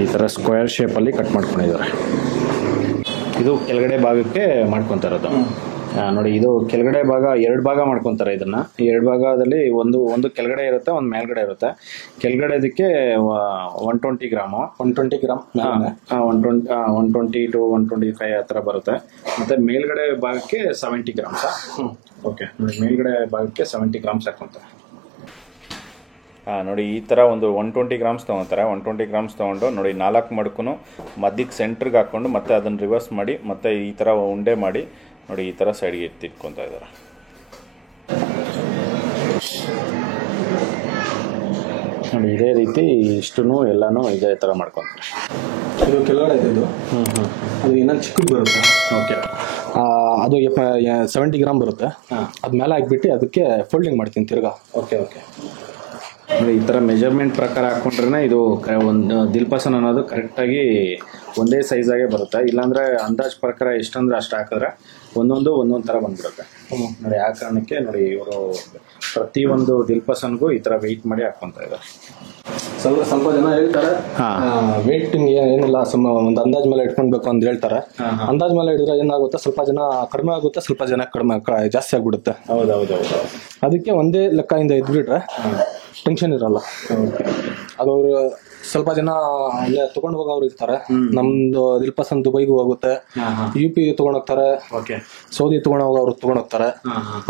ಈ ಥರ ಸ್ಕ್ವೇರ್ ಶೇಪಲ್ಲಿ ಕಟ್ ಮಾಡ್ಕೊಂಡಿದ್ದಾರೆ. ಇದು ಕೆಳಗಡೆ ಭಾಗಕ್ಕೆ ಮಾಡ್ಕೊತಾ ಇರೋದು. ನೋಡಿ ಇದು ಕೆಳಗಡೆ ಭಾಗ 2 ಭಾಗ ಮಾಡ್ಕೊತಾರೆ. ಇದನ್ನು 2 ಭಾಗದಲ್ಲಿ ಒಂದು ಕೆಳಗಡೆ ಇರುತ್ತೆ, ಒಂದು ಮೇಲ್ಗಡೆ ಇರುತ್ತೆ. ಕೆಳಗಡೆ ಇದಕ್ಕೆ 120 ಗ್ರಾಮು 120 ಗ್ರಾಮ್ 120 to 125 ಆ ಥರ ಬರುತ್ತೆ. ಮತ್ತು ಮೇಲ್ಗಡೆ ಭಾಗಕ್ಕೆ 70 ಗ್ರಾಮ್ಸ್. ಓಕೆ, ನೋಡಿ ಮೇಲ್ಗಡೆ ಭಾಗಕ್ಕೆ 70 ಗ್ರಾಮ್ಸ್ ಹಾಕ್ಕೊತಾರೆ. ನೋಡಿ ಈ ಥರ ಒಂದು 120 ಗ್ರಾಮ್ಸ್ ತೊಗೊತಾರೆ. 120 ಗ್ರಾಮ್ಸ್ ತೊಗೊಂಡು ನೋಡಿ 4 ಮಡಕ್ಕೂ ಮಧ್ಯಕ್ಕೆ ಸೆಂಟ್ರಿಗೆ ಹಾಕ್ಕೊಂಡು ಮತ್ತೆ ಅದನ್ನು ರಿವರ್ಸ್ ಮಾಡಿ ಮತ್ತೆ ಈ ಥರ ಉಂಡೆ ಮಾಡಿ ನೋಡಿ ಈ ಥರ ಸೈಡ್ಗೆ ಎತ್ತಿಟ್ಕೊತಾ ಇದ್ದಾರೆ. ನೋಡಿ ಇದೇ ರೀತಿ ಇಷ್ಟೂ ಎಲ್ಲನೂ ಇದೇ ಥರ ಮಾಡ್ಕೊತಾರೆ. ಇದು ಕೆಳಗಡೆ ಇದ್ದು ಅದು ಇನ್ನೊಂದು ಚಿಕ್ಕದು ಬರುತ್ತೆ. ಓಕೆ, ಅದು 70 ಗ್ರಾಮ್ ಬರುತ್ತೆ. ಅದು ಮೇಲೆ ಹಾಕ್ಬಿಟ್ಟು ಅದಕ್ಕೆ ಫೋಲ್ಡಿಂಗ್ ಮಾಡ್ತೀನಿ ತಿರ್ಗಾ. Okay okay. ಈ ಥರ ಮೆಜರ್ಮೆಂಟ್ ಪ್ರಕಾರ ಹಾಕ್ಕೊಂಡ್ರೆ ಇದು ಒಂದು ದಿಲ್ಪಸನ್ ಅನ್ನೋದು ಕರೆಕ್ಟಾಗಿ ಒಂದೇ ಸೈಜಾಗೆ ಬರುತ್ತೆ. ಇಲ್ಲಾಂದರೆ ಅಂದಾಜು ಪ್ರಕಾರ ಎಷ್ಟಂದ್ರೆ ಅಷ್ಟು ಹಾಕಿದ್ರೆ ಒಂದೊಂದು ಥರ ಬಂದ್ಬಿಡುತ್ತೆ. ನೋಡಿ ಆ ಕಾರಣಕ್ಕೆ ನೋಡಿ ಇವರು ಪ್ರತಿಯೊಂದು ದಿಲ್ಪಸನ್ಗೂ ಈ ಥರ ವೆಯ್ಟ್ ಮಾಡಿ ಹಾಕ್ಕೊತಾ ಇದ್ದಾರೆ. ಸ್ವಲ್ಪ ಜನ ಹೇಳ್ತಾರೆ ವೇಟಿಂಗ್ ಏನಿಲ್ಲ, ಒಂದು ಅಂದಾಜ್ ಮೇಲೆ ಇಟ್ಕೊಳ್ಬೇಕು ಅಂತ ಹೇಳ್ತಾರೆ. ಅಂದಾಜ್ ಮೇಲೆ ಹಿಡಿದ್ರೆ ಏನಾಗುತ್ತೆ, ಸ್ವಲ್ಪ ಜನ ಕಡಿಮೆ ಆಗುತ್ತೆ, ಸ್ವಲ್ಪ ಜನ ಜಾಸ್ತಿ ಆಗ್ಬಿಡುತ್ತೆ. ಹೌದೌದು. ಅದಕ್ಕೆ ಒಂದೇ ಲೆಕ್ಕದಿಂದ ಇದ್ಬಿಟ್ರೆ ಟೆನ್ಷನ್ ಇರಲ್ಲ. ಅದು ಸ್ವಲ್ಪ ಜನ ಅಲ್ಲೇ ತಗೊಂಡು ಹೋಗೋರು ಇರ್ತಾರೆ. ನಮ್ದು ದಿಲ್ಪಸನ್ ದುಬೈಗೂ ಹೋಗುತ್ತೆ, UP ತಗೊಂಡ್ ಹೋಗ್ತಾರೆ, ಸೌದಿ ತಗೊಂಡೋಗೋರು ತಗೊಂಡೋಗ್ತಾರೆ.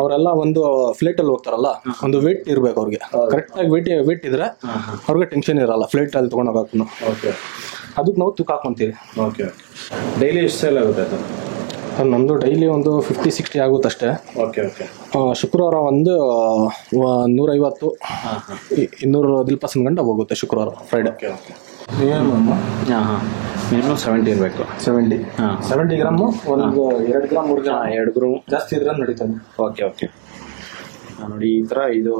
ಅವರೆಲ್ಲ ಒಂದು ಫ್ಲೈಟ್ ಅಲ್ಲಿ ಹೋಗ್ತಾರಲ್ಲ, ಒಂದು ವೇಟ್ ಇರ್ಬೇಕು ಅವ್ರಿಗೆ. ಕರೆಕ್ಟ್ ಆಗಿ ವೇಟ್ ಇದ್ರೆ ಅವ್ರಿಗೆ ಟೆನ್ಷನ್ ಇರಲ್ಲ ಫ್ಲೈಟ್ ಅಲ್ಲಿ ತಗೊಂಡ್ ಹೋಗಕ್ಕೂ. ಅದಕ್ಕೆ ನಾವು ತೂಕ ಹಾಕೊಂತೀವಿ. ಡೈಲಿ ಎಷ್ಟು ಸೇಲ್ ಆಗುತ್ತೆ ಅದು? ನಮ್ದು ಡೈಲಿ ಒಂದು 50-60 ಆಗುತ್ತೆ ಅಷ್ಟೇ. Okay okay. ಶುಕ್ರವಾರ ಒಂದು 150-200 ದಿಲ್ಪಸನ್ ಗಂಟ ಹೋಗುತ್ತೆ ಶುಕ್ರವಾರ, ಫ್ರೈಡೆ. ಹಾಂ ಹಾಂ. ಮಿನಿಮಮ್ 70 ಇರಬೇಕು. 70 ಗ್ರಾಮು ಒಂದು 2 ಗ್ರಾಮ್ 3 ಗ್ರಾಮ್ 2 ಗ್ರಾಮ್ ಜಾಸ್ತಿ ಇದ್ರೆ ನಡೀತದೆ. ಓಕೆ ನೋಡಿ ಈ ಥರ ಇದು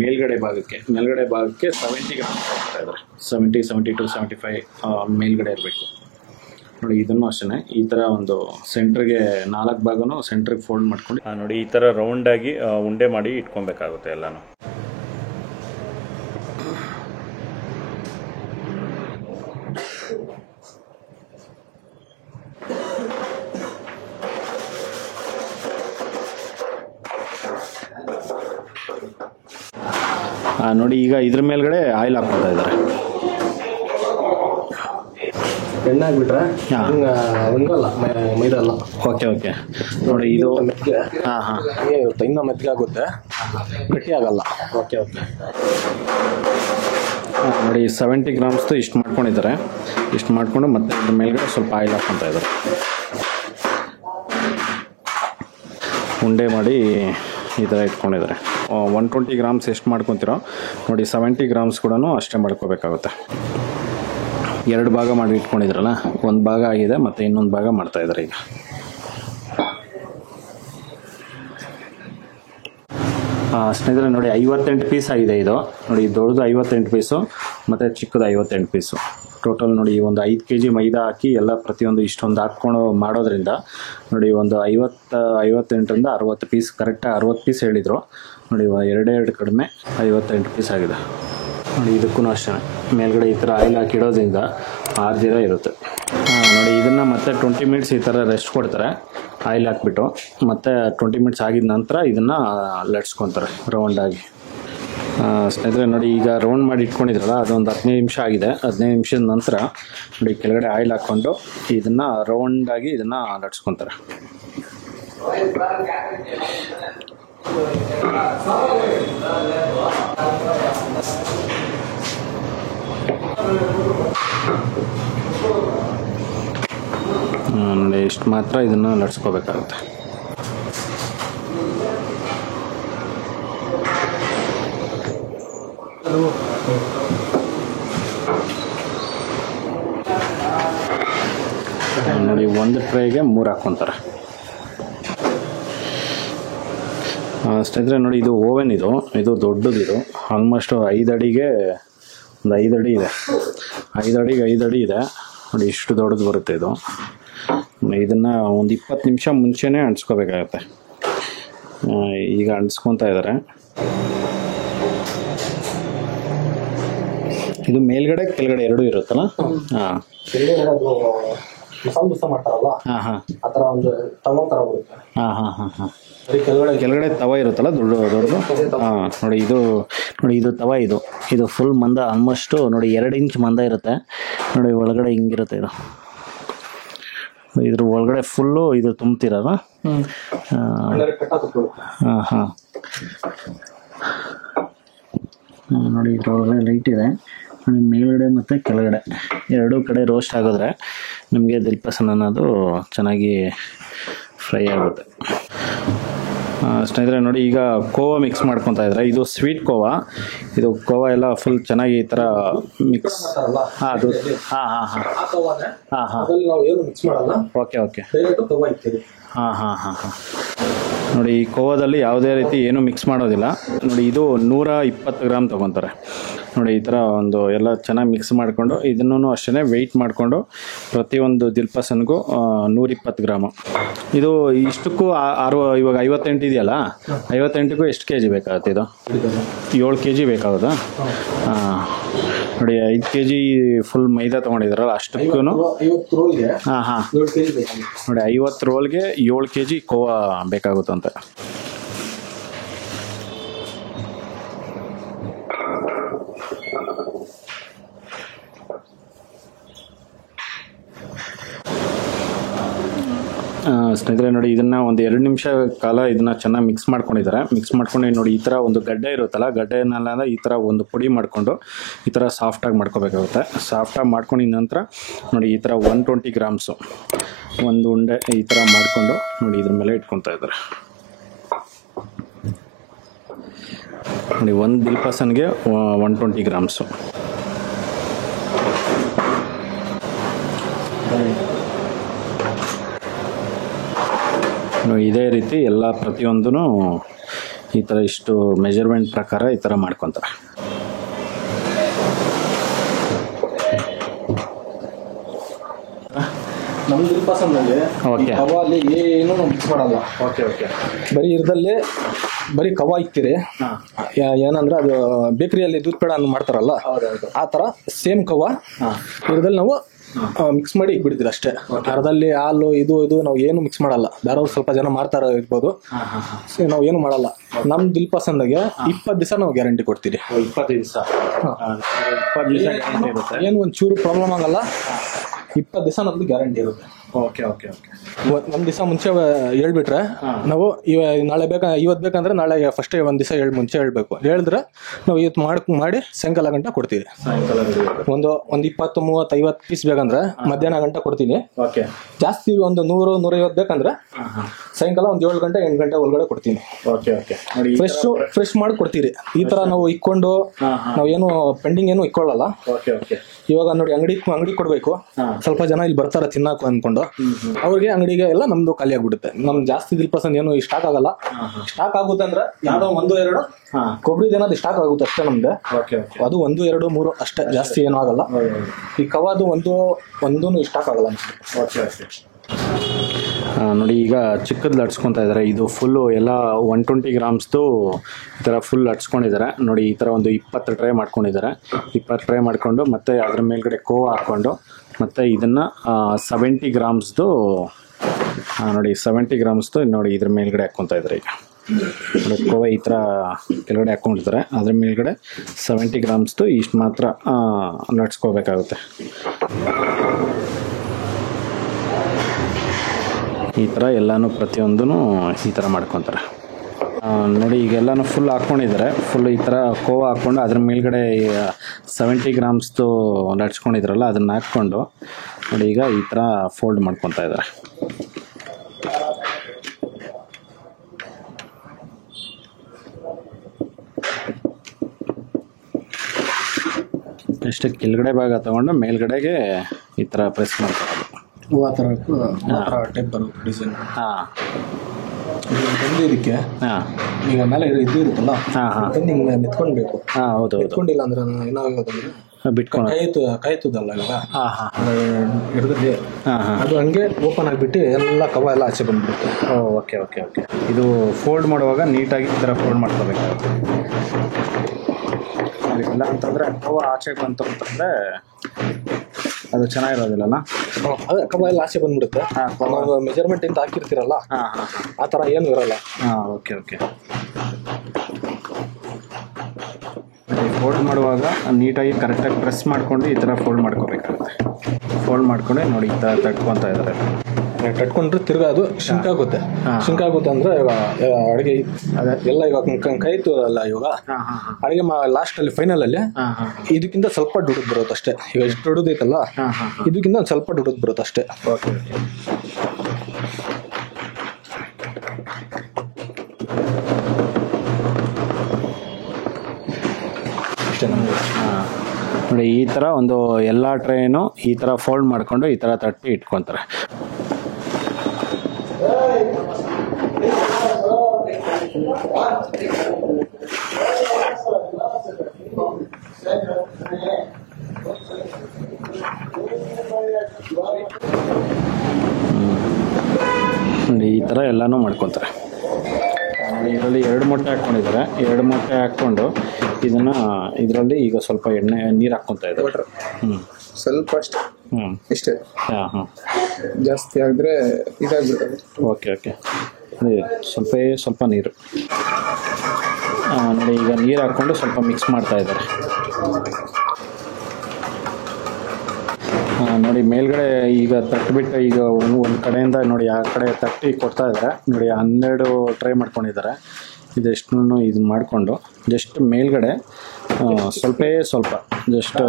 ಮೇಲ್ಗಡೆ ಭಾಗಕ್ಕೆ 70 ಗ್ರಾಮ್ ಆಗ್ತಾ ಇದ್ದಾರೆ. 70, 72, 75 ಮೇಲ್ಗಡೆ ಇರಬೇಕು ನೋಡಿ. ಇದನ್ನು ಅಷ್ಟೇ ಈ ಥರ ಒಂದು ಸೆಂಟ್ರಿಗೆ 4 ಭಾಗನೂ ಸೆಂಟ್ರಿಗೆ ಫೋಲ್ಡ್ ಮಾಡ್ಕೊಂಡು ನೋಡಿ ಈ ಥರ ರೌಂಡಾಗಿ ಉಂಡೆ ಮಾಡಿ ಇಟ್ಕೊಬೇಕಾಗುತ್ತೆ ಎಲ್ಲನೂ. ನೋಡಿ ಈಗ ಇದ್ರ ಮೇಲ್ಗಡೆ ಆಯಿಲ್ ಹಾಕ್ಕೊಳ್ತಾ ಇದ್ದಾರೆ. ಎಣ್ಣೆ ಹಾಕ್ಬಿಟ್ರೆ ಒಂದಲ್ಲ ಮೈದಾ ಅಲ್ಲ. ಓಕೆ ನೋಡಿ ಇದು ಮೆತ್ತಿಗೆ ಇರುತ್ತೆ, ಇನ್ನೂ ಮೆತ್ತಿಗೆ ಆಗುತ್ತೆ, ಗಟ್ಟಿ ಆಗಲ್ಲ. ಓಕೆ ನೋಡಿ 70 ಗ್ರಾಮ್ಸ್ದು ಇಷ್ಟು ಮಾಡ್ಕೊಂಡಿದ್ದಾರೆ. ಇಷ್ಟು ಮಾಡಿಕೊಂಡು ಮತ್ತೆ ಇದ್ರ ಮೇಲ್ಗಡೆ ಸ್ವಲ್ಪ ಆಯಿಲ್ ಹಾಕ್ಕೊತಾ ಇದ್ದಾರೆ. ಉಂಡೆ ಮಾಡಿ ಈ ಥರ ಇಟ್ಕೊಂಡಿದ್ದಾರೆ. 120 ಗ್ರಾಮ್ಸ್ ಎಷ್ಟು ಮಾಡ್ಕೊತೀರೋ ನೋಡಿ 70 ಗ್ರಾಮ್ಸ್ ಕೂಡ ಅಷ್ಟೇ ಮಾಡ್ಕೋಬೇಕಾಗುತ್ತೆ. 2 ಭಾಗ ಮಾಡಿ ಇಟ್ಕೊಂಡಿದ್ರಲ್ಲ, ಒಂದು ಭಾಗ ಆಗಿದೆ ಮತ್ತು ಇನ್ನೊಂದು ಭಾಗ ಮಾಡ್ತಾಯಿದ್ದಾರೆ ಈಗ. ಸ್ನೇಹಿತರೆ ನೋಡಿ 58 ಪೀಸ್ ಆಗಿದೆ ಇದು. ನೋಡಿ ದೊಡ್ಡದು 58 ಪೀಸು ಮತ್ತು ಚಿಕ್ಕದು 58 ಪೀಸು. ಟೋಟಲ್ ನೋಡಿ ಒಂದು 5 kg ಮೈದಾ ಹಾಕಿ ಎಲ್ಲ ಪ್ರತಿಯೊಂದು ಇಷ್ಟೊಂದು ಹಾಕ್ಕೊಂಡು ಮಾಡೋದ್ರಿಂದ ನೋಡಿ ಒಂದು 58ರಿಂದ 60 ಪೀಸ್, ಕರೆಕ್ಟಾಗಿ 60 ಪೀಸ್ ಹೇಳಿದರು ನೋಡಿ. 2 ಕಡಿಮೆ 58 ಪೀಸ್ ಆಗಿದೆ ನೋಡಿ. ಇದಕ್ಕೂ ಅಷ್ಟೇ ಮೇಲ್ಗಡೆ ಈ ಥರ ಆಯಿಲ್ ಹಾಕಿಡೋದ್ರಿಂದ ಆರ್ದಿರ ಇರುತ್ತೆ. ನೋಡಿ ಇದನ್ನು ಮತ್ತೆ 20 ಮಿನಿಟ್ಸ್ ಈ ಥರ ರೆಸ್ಟ್ ಕೊಡ್ತಾರೆ ಆಯಿಲ್ ಹಾಕ್ಬಿಟ್ಟು. ಮತ್ತು 20 ಮಿನಿಟ್ಸ್ ಆಗಿದ ನಂತರ ಇದನ್ನು ಲಟ್ಸ್ಕೊತಾರೆ ರೌಂಡಾಗಿ. ಸ್ನೇಹಿತರೆ ನೋಡಿ ಈಗ ರೌಂಡ್ ಮಾಡಿ ಇಟ್ಕೊಂಡಿದ್ರಲ್ಲ, ಅದೊಂದು 15 ನಿಮಿಷ ಆಗಿದೆ. 15 ನಿಮಿಷದ ನಂತರ ನೋಡಿ ಕೆಳಗಡೆ ಆಯಿಲ್ ಹಾಕ್ಕೊಂಡು ಇದನ್ನು ರೌಂಡಾಗಿ ಇದನ್ನು ಲಟ್ಸ್ಕೊತಾರೆ. ನೋಡಿ ಇಷ್ಟು ಮಾತ್ರ ಇದನ್ನು ಲಟ್ಸ್ಕೋಬೇಕಾಗುತ್ತೆ. ನೋಡಿ ಒಂದು ಟ್ರೈಗೆ 3 ಹಾಕ್ಕೊತಾರೆ. ಸ್ನೇಹಿತರೆ ನೋಡಿ ಇದು ಓವೆನ್, ಇದು ದೊಡ್ಡದಿದು. ಆಲ್ಮೋಸ್ಟ್ 5 ಅಡಿಗೆ ಒಂದು 5 ಅಡಿ ಇದೆ. 5 ಅಡಿಗೆ 5 ಅಡಿ ಇದೆ ನೋಡಿ. ಇಷ್ಟು ದೊಡ್ಡದು ಬರುತ್ತೆ ಇದು. ಇದನ್ನು ಒಂದು 20 ನಿಮಿಷ ಮುಂಚೆನೇ ಅಂಟಿಸ್ಕೋಬೇಕಾಗತ್ತೆ. ಈಗ ಅಂಟಿಸ್ಕೊತಾ ಇದ್ದಾರೆ. ಇದು ಮೇಲ್ಗಡೆ ಕೆಳಗಡೆ ಎರಡೂ ಇರುತ್ತಲ್ಲ. ಮಾಡ್ತಾರಲ್ಲ ಆ ಥರ ಒಂದು ತವ ಥರ ಬರುತ್ತೆ. ಕೆಳಗಡೆ ತವ ಇರುತ್ತಲ್ಲ ದೊಡ್ಡದು. ನೋಡಿ ಇದು ತವ. ಇದು ಫುಲ್ ಮಂದ, ಆಲ್ಮೋಸ್ಟ್ ನೋಡಿ 2 ಇಂಚ್ ಮಂದ ಇರುತ್ತೆ ನೋಡಿ. ಒಳಗಡೆ ಹಿಂಗಿರುತ್ತೆ ಇದು. ಇದ್ರ ಒಳಗಡೆ ಫುಲ್ಲು ಇದು ತುಂಬ್ತಿರಲ್ಲ. ನೋಡಿ ಇದ್ರೊಳಗಡೆ ಲೈಟ್ ಇದೆ ನೋಡಿ. ಮೇಲ್ಗಡೆ ಮತ್ತು ಕೆಳಗಡೆ ಎರಡೂ ಕಡೆ ರೋಸ್ಟ್ ಆಗಿದ್ರೆ ನಿಮಗೆ ದಿಲ್ಪಸನ್ ಅನ್ನೋದು ಚೆನ್ನಾಗಿ ಫ್ರೈ ಆಗುತ್ತೆ. ಸ್ನೇಹಿತರೆ ನೋಡಿ ಈಗ ಕೋವಾ ಮಿಕ್ಸ್ ಮಾಡ್ಕೊತಾ ಇದ್ದಾರೆ. ಇದು ಸ್ವೀಟ್ ಕೋವಾ. ಇದು ಕೋವಾ ಎಲ್ಲ ಫುಲ್ ಚೆನ್ನಾಗಿ ಈ ಥರ ಮಿಕ್ಸ್. ಅದು ಓಕೆ ನೋಡಿ ಈ ಕೋವಾದಲ್ಲಿ ಯಾವುದೇ ರೀತಿ ಏನು ಮಿಕ್ಸ್ ಮಾಡೋದಿಲ್ಲ ನೋಡಿ. ಇದು 120 ಗ್ರಾಮ್ ತೊಗೊತಾರೆ ನೋಡಿ. ಈ ಥರ ಒಂದು ಎಲ್ಲ ಚೆನ್ನಾಗಿ ಮಿಕ್ಸ್ ಮಾಡಿಕೊಂಡು ಇದನ್ನು ಅಷ್ಟೇ ವೆಯ್ಟ್ ಮಾಡಿಕೊಂಡು ಪ್ರತಿಯೊಂದು ದಿಲ್ಪಸನ್ಗೂ 120 ಗ್ರಾಮು. ಇದು ಇಷ್ಟಕ್ಕೂ ಇವಾಗ 58 ಇದೆಯಲ್ಲ, 58ಕ್ಕೂ ಎಷ್ಟು kg ಬೇಕಾಗುತ್ತೆ? ಇದು 7 kg ಬೇಕಾಗುತ್ತಾ? ನೋಡಿ 5 kg ಫುಲ್ ಮೈದಾ ತೊಗೊಂಡಿದ್ದಾರಲ್ಲ ಅಷ್ಟಕ್ಕೂ. ನೋಡಿ 50 ರೋಲ್ಗೆ 7 kg ಕೋವಾ ಬೇಕಾಗುತ್ತಂತೆ. ಸ್ನೇಹಿತರೆ ನೋಡಿ ಇದನ್ನು ಒಂದು 2 ನಿಮಿಷ ಕಾಲ ಇದನ್ನು ಚೆನ್ನಾಗಿ ಮಿಕ್ಸ್ ಮಾಡ್ಕೊಂಡಿದ್ದಾರೆ. ಮಿಕ್ಸ್ ಮಾಡ್ಕೊಂಡು ನೋಡಿ ಈ ಥರ ಒಂದು ಗಡ್ಡೆ ಇರುತ್ತಲ್ಲ, ಗಡ್ಡೆನೆಲ್ಲ ಈ ಥರ ಒಂದು ಪುಡಿ ಮಾಡಿಕೊಂಡು ಈ ಥರ ಸಾಫ್ಟಾಗಿ ಮಾಡ್ಕೋಬೇಕಾಗುತ್ತೆ. ಸಾಫ್ಟಾಗಿ ಮಾಡ್ಕೊಂಡಿದ ನಂತರ ನೋಡಿ ಈ ಥರ 120 ಗ್ರಾಮ್ಸು ಒಂದು ಉಂಡೆ ಈ ಥರ ಮಾಡಿಕೊಂಡು ನೋಡಿ ಇದ್ರ ಮೇಲೆ ಇಟ್ಕೊತಾ ಇದ್ದಾರೆ. ನೋಡಿ ಒಂದು ದಿಲ್ಪಸನ್ಗೆ 120 ಗ್ರಾಮ್ಸು. ಇದೇ ರೀತಿ ಎಲ್ಲ ಪ್ರತಿಯೊಂದೂ ಈ ಥರ ಇಷ್ಟು ಮೆಜರ್ಮೆಂಟ್ ಪ್ರಕಾರ ಈ ಥರ ಮಾಡ್ಕೊತಾರೆ. ನಮ್ಮ ದಿಲ್ಪಸಂದಲ್ಲಿ Okay. ಕವ್ವಲ್ಲಿ ಏನು ಮಿಕ್ಸ್ ಮಾಡಲ್ಲ. ಓಕೆ ಓಕೆ ಬರೀ ಇರ್ದಲ್ಲಿ ಬರೀ ಕವ್ವ ಇಕ್ತೀರಿ. ಏನಂದ್ರೆ ಅದು ಬೇಕರಿಯಲ್ಲಿ ದೂದ್ ಪೇಡ ಮಾಡ್ತಾರಲ್ಲ ಆ ಥರ ಸೇಮ್ ಕವ್ವ ಇರ್ದಲ್ಲಿ ನಾವು ಮಿಕ್ಸ್ ಮಾಡಿ ಇಕ್ಬಿಡ್ತೀವಿ ಅಷ್ಟೇ. ಅರ್ಧಲ್ಲಿ ಹಾಲು ಇದು ನಾವು ಏನು ಮಿಕ್ಸ್ ಮಾಡಲ್ಲ. ಬೇರೆಯವ್ರು ಸ್ವಲ್ಪ ಜನ ಮಾಡ್ತಾರ ಇರ್ಬೋದು, ನಾವು ಏನು ಮಾಡಲ್ಲ. ನಮ್ಮ ದಿಲ್ಪಸಂದಾಗೆ 20 ದಿವಸ ನಾವು ಗ್ಯಾರಂಟಿ ಕೊಡ್ತೀವಿ. 20 ದಿವಸ ಏನು ಒಂಚೂರು ಪ್ರಾಬ್ಲಮ್ ಆಗಲ್ಲ. 20 ದಿವಸ ನಮ್ದು ಗ್ಯಾರಂಟಿ ಇರುತ್ತೆ. ಓಕೆ ಓಕೆ ಓಕೆ ಒಂದು ದಿವಸ ಮುಂಚೆ ಹೇಳ್ಬಿಟ್ರೆ ನಾವು ನಾಳೆ ಇವತ್ತು ಬೇಕಂದ್ರೆ ನಾಳೆ ಫಸ್ಟ್ ಒಂದು ದಿವಸ ಮುಂಚೆ ಹೇಳ್ಬೇಕು. ಹೇಳಿದ್ರೆ ನಾವು ಇವತ್ತು ಮಾಡಿ ಸಾಯಂಕಾಲ ಗಂಟೆ ಕೊಡ್ತೀವಿ. ಒಂದು 20, 30, 50 ಪೀಸ್ ಬೇಕಂದ್ರೆ ಮಧ್ಯಾಹ್ನ ಗಂಟೆ ಕೊಡ್ತೀನಿ. ಓಕೆ ಜಾಸ್ತಿ ಒಂದು 100, 150 ಬೇಕಂದ್ರೆ ಸಾಯಂಕಾಲ ಒಂದು 7 ಗಂಟೆ 8 ಗಂಟೆ ಒಳಗಡೆ ಕೊಡ್ತೀನಿ. ಓಕೆ ಓಕೆ ಫ್ರೆಶ್ ಮಾಡಿ ಕೊಡ್ತೀರಿ. ಈ ತರ ನಾವು ಇಕ್ಕೊಂಡು ನಾವೇನು ಪೆಂಡಿಂಗ್ ಏನು ಇಕ್ಕೊಳ್ಳಲ್ಲ. ಓಕೆ ಓಕೆ ಇವಾಗ ನೋಡಿ ಅಂಗಡಿ ಕೊಡ್ಬೇಕು. ಸ್ವಲ್ಪ ಜನ ಇಲ್ಲಿ ಬರ್ತಾರೆ ತಿನ್ನಾಕು ಅನ್ಕೊಂಡು, ಅವ್ರಿಗೆ ಅಂಗಡಿಗೆ ಎಲ್ಲ ನಮ್ದು ಖಾಲಿ ಆಗ್ಬಿಡುತ್ತೆ. ನಮ್ದು ಜಾಸ್ತಿ ದಿಲ್ಪಸಂದ್ ಏನು ಸ್ಟಾಕ್ ಆಗಲ್ಲ. ಸ್ಟಾಕ್ ಆಗುತ್ತೆ ಅಂದ್ರೆ ಯಾವ್ದೋ 1, 2 ಕೊಬ್ಬರಿದು ಏನಾದ್ರು ಸ್ಟಾಕ್ ಆಗುತ್ತೆ ಅಷ್ಟೇ ನಮ್ದು. ಅದು 1, 2, 3 ಅಷ್ಟೇ, ಜಾಸ್ತಿ ಏನೂ ಆಗಲ್ಲ. ಈ ಕವಾದು ಒಂದು ಸ್ಟಾಕ್ ಆಗಲ್ಲ. ನೋಡಿ ಈಗ ಚಿಕ್ಕದು ಲಟ್ಸ್ಕೊತಾ ಇದ್ದಾರೆ. ಇದು ಫುಲ್ಲು ಎಲ್ಲ 120 ಗ್ರಾಮ್ಸ್ದು ಈ ಥರ ಫುಲ್ ಲಟ್ಸ್ಕೊಂಡಿದ್ದಾರೆ. ನೋಡಿ ಈ ಥರ ಒಂದು 20 ಟ್ರೈ ಮಾಡ್ಕೊಂಡಿದ್ದಾರೆ. 20 ಟ್ರೈ ಮಾಡಿಕೊಂಡು ಮತ್ತೆ ಅದ್ರ ಮೇಲ್ಗಡೆ ಕೋವಾ ಹಾಕ್ಕೊಂಡು ಮತ್ತು ಇದನ್ನು 70 ಗ್ರಾಮ್ಸ್ದು ನೋಡಿ 70 ಗ್ರಾಮ್ಸ್ದು ನೋಡಿ ಇದ್ರ ಮೇಲ್ಗಡೆ ಹಾಕ್ಕೊತಾ ಇದ್ದಾರೆ. ಈಗ ನೋಡಿ ಕೋವಾ ಈ ಥರ ಕೆಳಗಡೆ ಹಾಕ್ಕೊಂಡಿರ್ತಾರೆ. ಅದ್ರ ಮೇಲ್ಗಡೆ 70 ಗ್ರಾಮ್ಸ್ದು ಇಷ್ಟು ಮಾತ್ರ ಲಟ್ಸ್ಕೋಬೇಕಾಗುತ್ತೆ. ಈ ಥರ ಎಲ್ಲನೂ ಪ್ರತಿಯೊಂದೂ ಈ ಥರ ಮಾಡ್ಕೊತಾರೆ. ನೋಡಿ ಈಗೆಲ್ಲನೂ ಫುಲ್ ಹಾಕ್ಕೊಂಡಿದ್ದಾರೆ. ಫುಲ್ ಈ ಥರ ಕೋವಾ ಹಾಕ್ಕೊಂಡು ಅದ್ರ ಮೇಲ್ಗಡೆ 70 ಗ್ರಾಮ್ಸ್ದು ಲಟ್ಸ್ಕೊಂಡಿದ್ರಲ್ಲ ಅದನ್ನು ಹಾಕ್ಕೊಂಡು ನೋಡಿ ಈಗ ಈ ಥರ ಫೋಲ್ಡ್ ಮಾಡ್ಕೊತಾ ಇದ್ದಾರೆ. ಅಷ್ಟೇ ಕೆಳಗಡೆ ಭಾಗ ತಗೊಂಡು ಮೇಲ್ಗಡೆಗೆ ಈ ಥರ ಪ್ರೆಸ್ ಮಾಡ್ತಾರೆ. ಟೈಪ್ ಬರುತ್ತೆ ಡಿಸೈನ್. ಹಾಂ ಇದಕ್ಕೆ ಈಗ ಮೇಲೆ ಇದು ಇರುತ್ತಲ್ಲ, ಹಿಂಗೆ ಮೆತ್ಕೊಳ್ಬೇಕು. ಹೌದು ಮೆತ್ಕೊಂಡಿಲ್ಲ ಅಂದ್ರೆ ಏನಾಗೋದಂದ್ರೆ ಬಿಟ್ಕೊಂಡು ಕಾಯ್ತದಲ್ಲ ಇವಾಗ ಹಿಡಿದಲ್ಲಿ ಅದು ಹಂಗೆ ಓಪನ್ ಆಗಿಬಿಟ್ಟು ಎಲ್ಲ ಕವ ಎಲ್ಲ ಆಚೆ ಬಂದ್ಬಿಡುತ್ತೆ. ಓಕೆ ಓಕೆ ಓಕೆ ಇದು ಫೋಲ್ಡ್ ಮಾಡುವಾಗ ನೀಟಾಗಿ ಈ ಥರ ಫೋಲ್ಡ್ ಮಾಡ್ಕೋಬೇಕಾಗುತ್ತೆ. ಇಲ್ಲ ಅಂತಂದರೆ ಕವ ಆಚೆ ಬಂತು ಅಂತಂದರೆ ಅದು ಚೆನ್ನಾಗಿರೋದಿಲ್ಲಲ್ಲ. ಅದೇ ಕವ ಎಲ್ಲ ಆಚೆ ಬಂದ್ಬಿಡುತ್ತೆ. ನಾವು ಮೆಜರ್ಮೆಂಟ್ ಅಂತ ಹಾಕಿರ್ತೀರಲ್ಲ ಆ ಥರ ಏನು ಇರಲ್ಲ. ಓಕೆ ಓಕೆ ಫೋಲ್ಡ್ ಮಾಡುವಾಗ ನೀಟಾಗಿ ಕರೆಕ್ಟಾಗಿ ಪ್ರೆಸ್ ಮಾಡಿಕೊಂಡು ಈ ಥರ ಫೋಲ್ಡ್ ಮಾಡ್ಕೋಬೇಕಾಗುತ್ತೆ. ಫೋಲ್ಡ್ ಮಾಡ್ಕೊಂಡೆ ನೋಡಿ ಈ ಥರ ತಟ್ಕೊತಾ ಇದ್ದಾರೆ. ಕಟ್ಕೊಂಡ್ರೆ ತಿರ್ಗಾ ಅದು ಶಿಂಕ್ ಆಗುತ್ತೆ. ಶಿಂಕ್ ಆಗುತ್ತೆ ಅಂದ್ರೆ ಇವಾಗ ಅಡುಗೆ ಅದೇ ಎಲ್ಲ ಇವಾಗ ಕಾಯ್ತು ಅಲ್ಲ, ಇವಾಗ ಅಡುಗೆ ಲಾಸ್ಟಲ್ಲಿ ಫೈನಲಲ್ಲಿ ಇದಕ್ಕಿಂತ ಸ್ವಲ್ಪ ದುಡ್ಡು ಬರುತ್ತೆ ಅಷ್ಟೇ. ಈಗ ಎಷ್ಟು ದುಡ್ದೈತಲ್ಲ ಇದಕ್ಕಿಂತ ಒಂದು ಸ್ವಲ್ಪ ದುಡ್ಡು ಬರುತ್ತೆ ಅಷ್ಟೇ. ಓಕೆ ಅಷ್ಟೇ ನಮಗೆ. ನೋಡಿ ಈ ಥರ ಒಂದು ಎಲ್ಲ ಟ್ರೇನು ಈ ಥರ ಫೋಲ್ಡ್ ಮಾಡಿಕೊಂಡು ಈ ಥರ ತಟ್ಟಿ ಇಟ್ಕೊತಾರೆ. ನೋಡಿ ಈ ಥರ ಎಲ್ಲನೂ ಮಾಡ್ಕೊತಾರೆ. ಇದರಲ್ಲಿ 2 ಮೊಟ್ಟೆ ಹಾಕ್ಕೊಂಡಿದ್ದಾರೆ. 2 ಮೊಟ್ಟೆ ಹಾಕ್ಕೊಂಡು ಇದನ್ನು ಇದರಲ್ಲಿ ಈಗ ಸ್ವಲ್ಪ ನೀರು ಹಾಕ್ಕೊತಾ ಇದ್ದಾರೆ. ಸ್ವಲ್ಪ ಅಷ್ಟೇ. ಇಷ್ಟೇ. ಹಾಂ ಜಾಸ್ತಿ ಆಗಿದ್ರೆ ಇದಾಗ್ಬಿಡ್ತದೆ. ಓಕೆ ಓಕೆ ಅದೇ ಸ್ವಲ್ಪ ನೀರು ನೋಡಿ ಈಗ ನೀರು ಹಾಕ್ಕೊಂಡು ಸ್ವಲ್ಪ ಮಿಕ್ಸ್ ಮಾಡ್ತಾ ಇದ್ದಾರೆ. ನೋಡಿ ಮೇಲ್ಗಡೆ ಈಗ ತಟ್ಟಿಬಿಟ್ಟು ಈಗ ಒಂದು ಕಡೆಯಿಂದ ನೋಡಿ ಆ ಕಡೆ ತಟ್ಟಿ ಕೊಡ್ತಾ ಇದ್ದಾರೆ. ನೋಡಿ 12 ಟ್ರೈ ಮಾಡ್ಕೊಂಡಿದ್ದಾರೆ. ಇದೆಷ್ಟು ಇದು ಮಾಡಿಕೊಂಡು ಜಸ್ಟ್ ಮೇಲ್ಗಡೆ ಸ್ವಲ್ಪ ಜಸ್ಟ್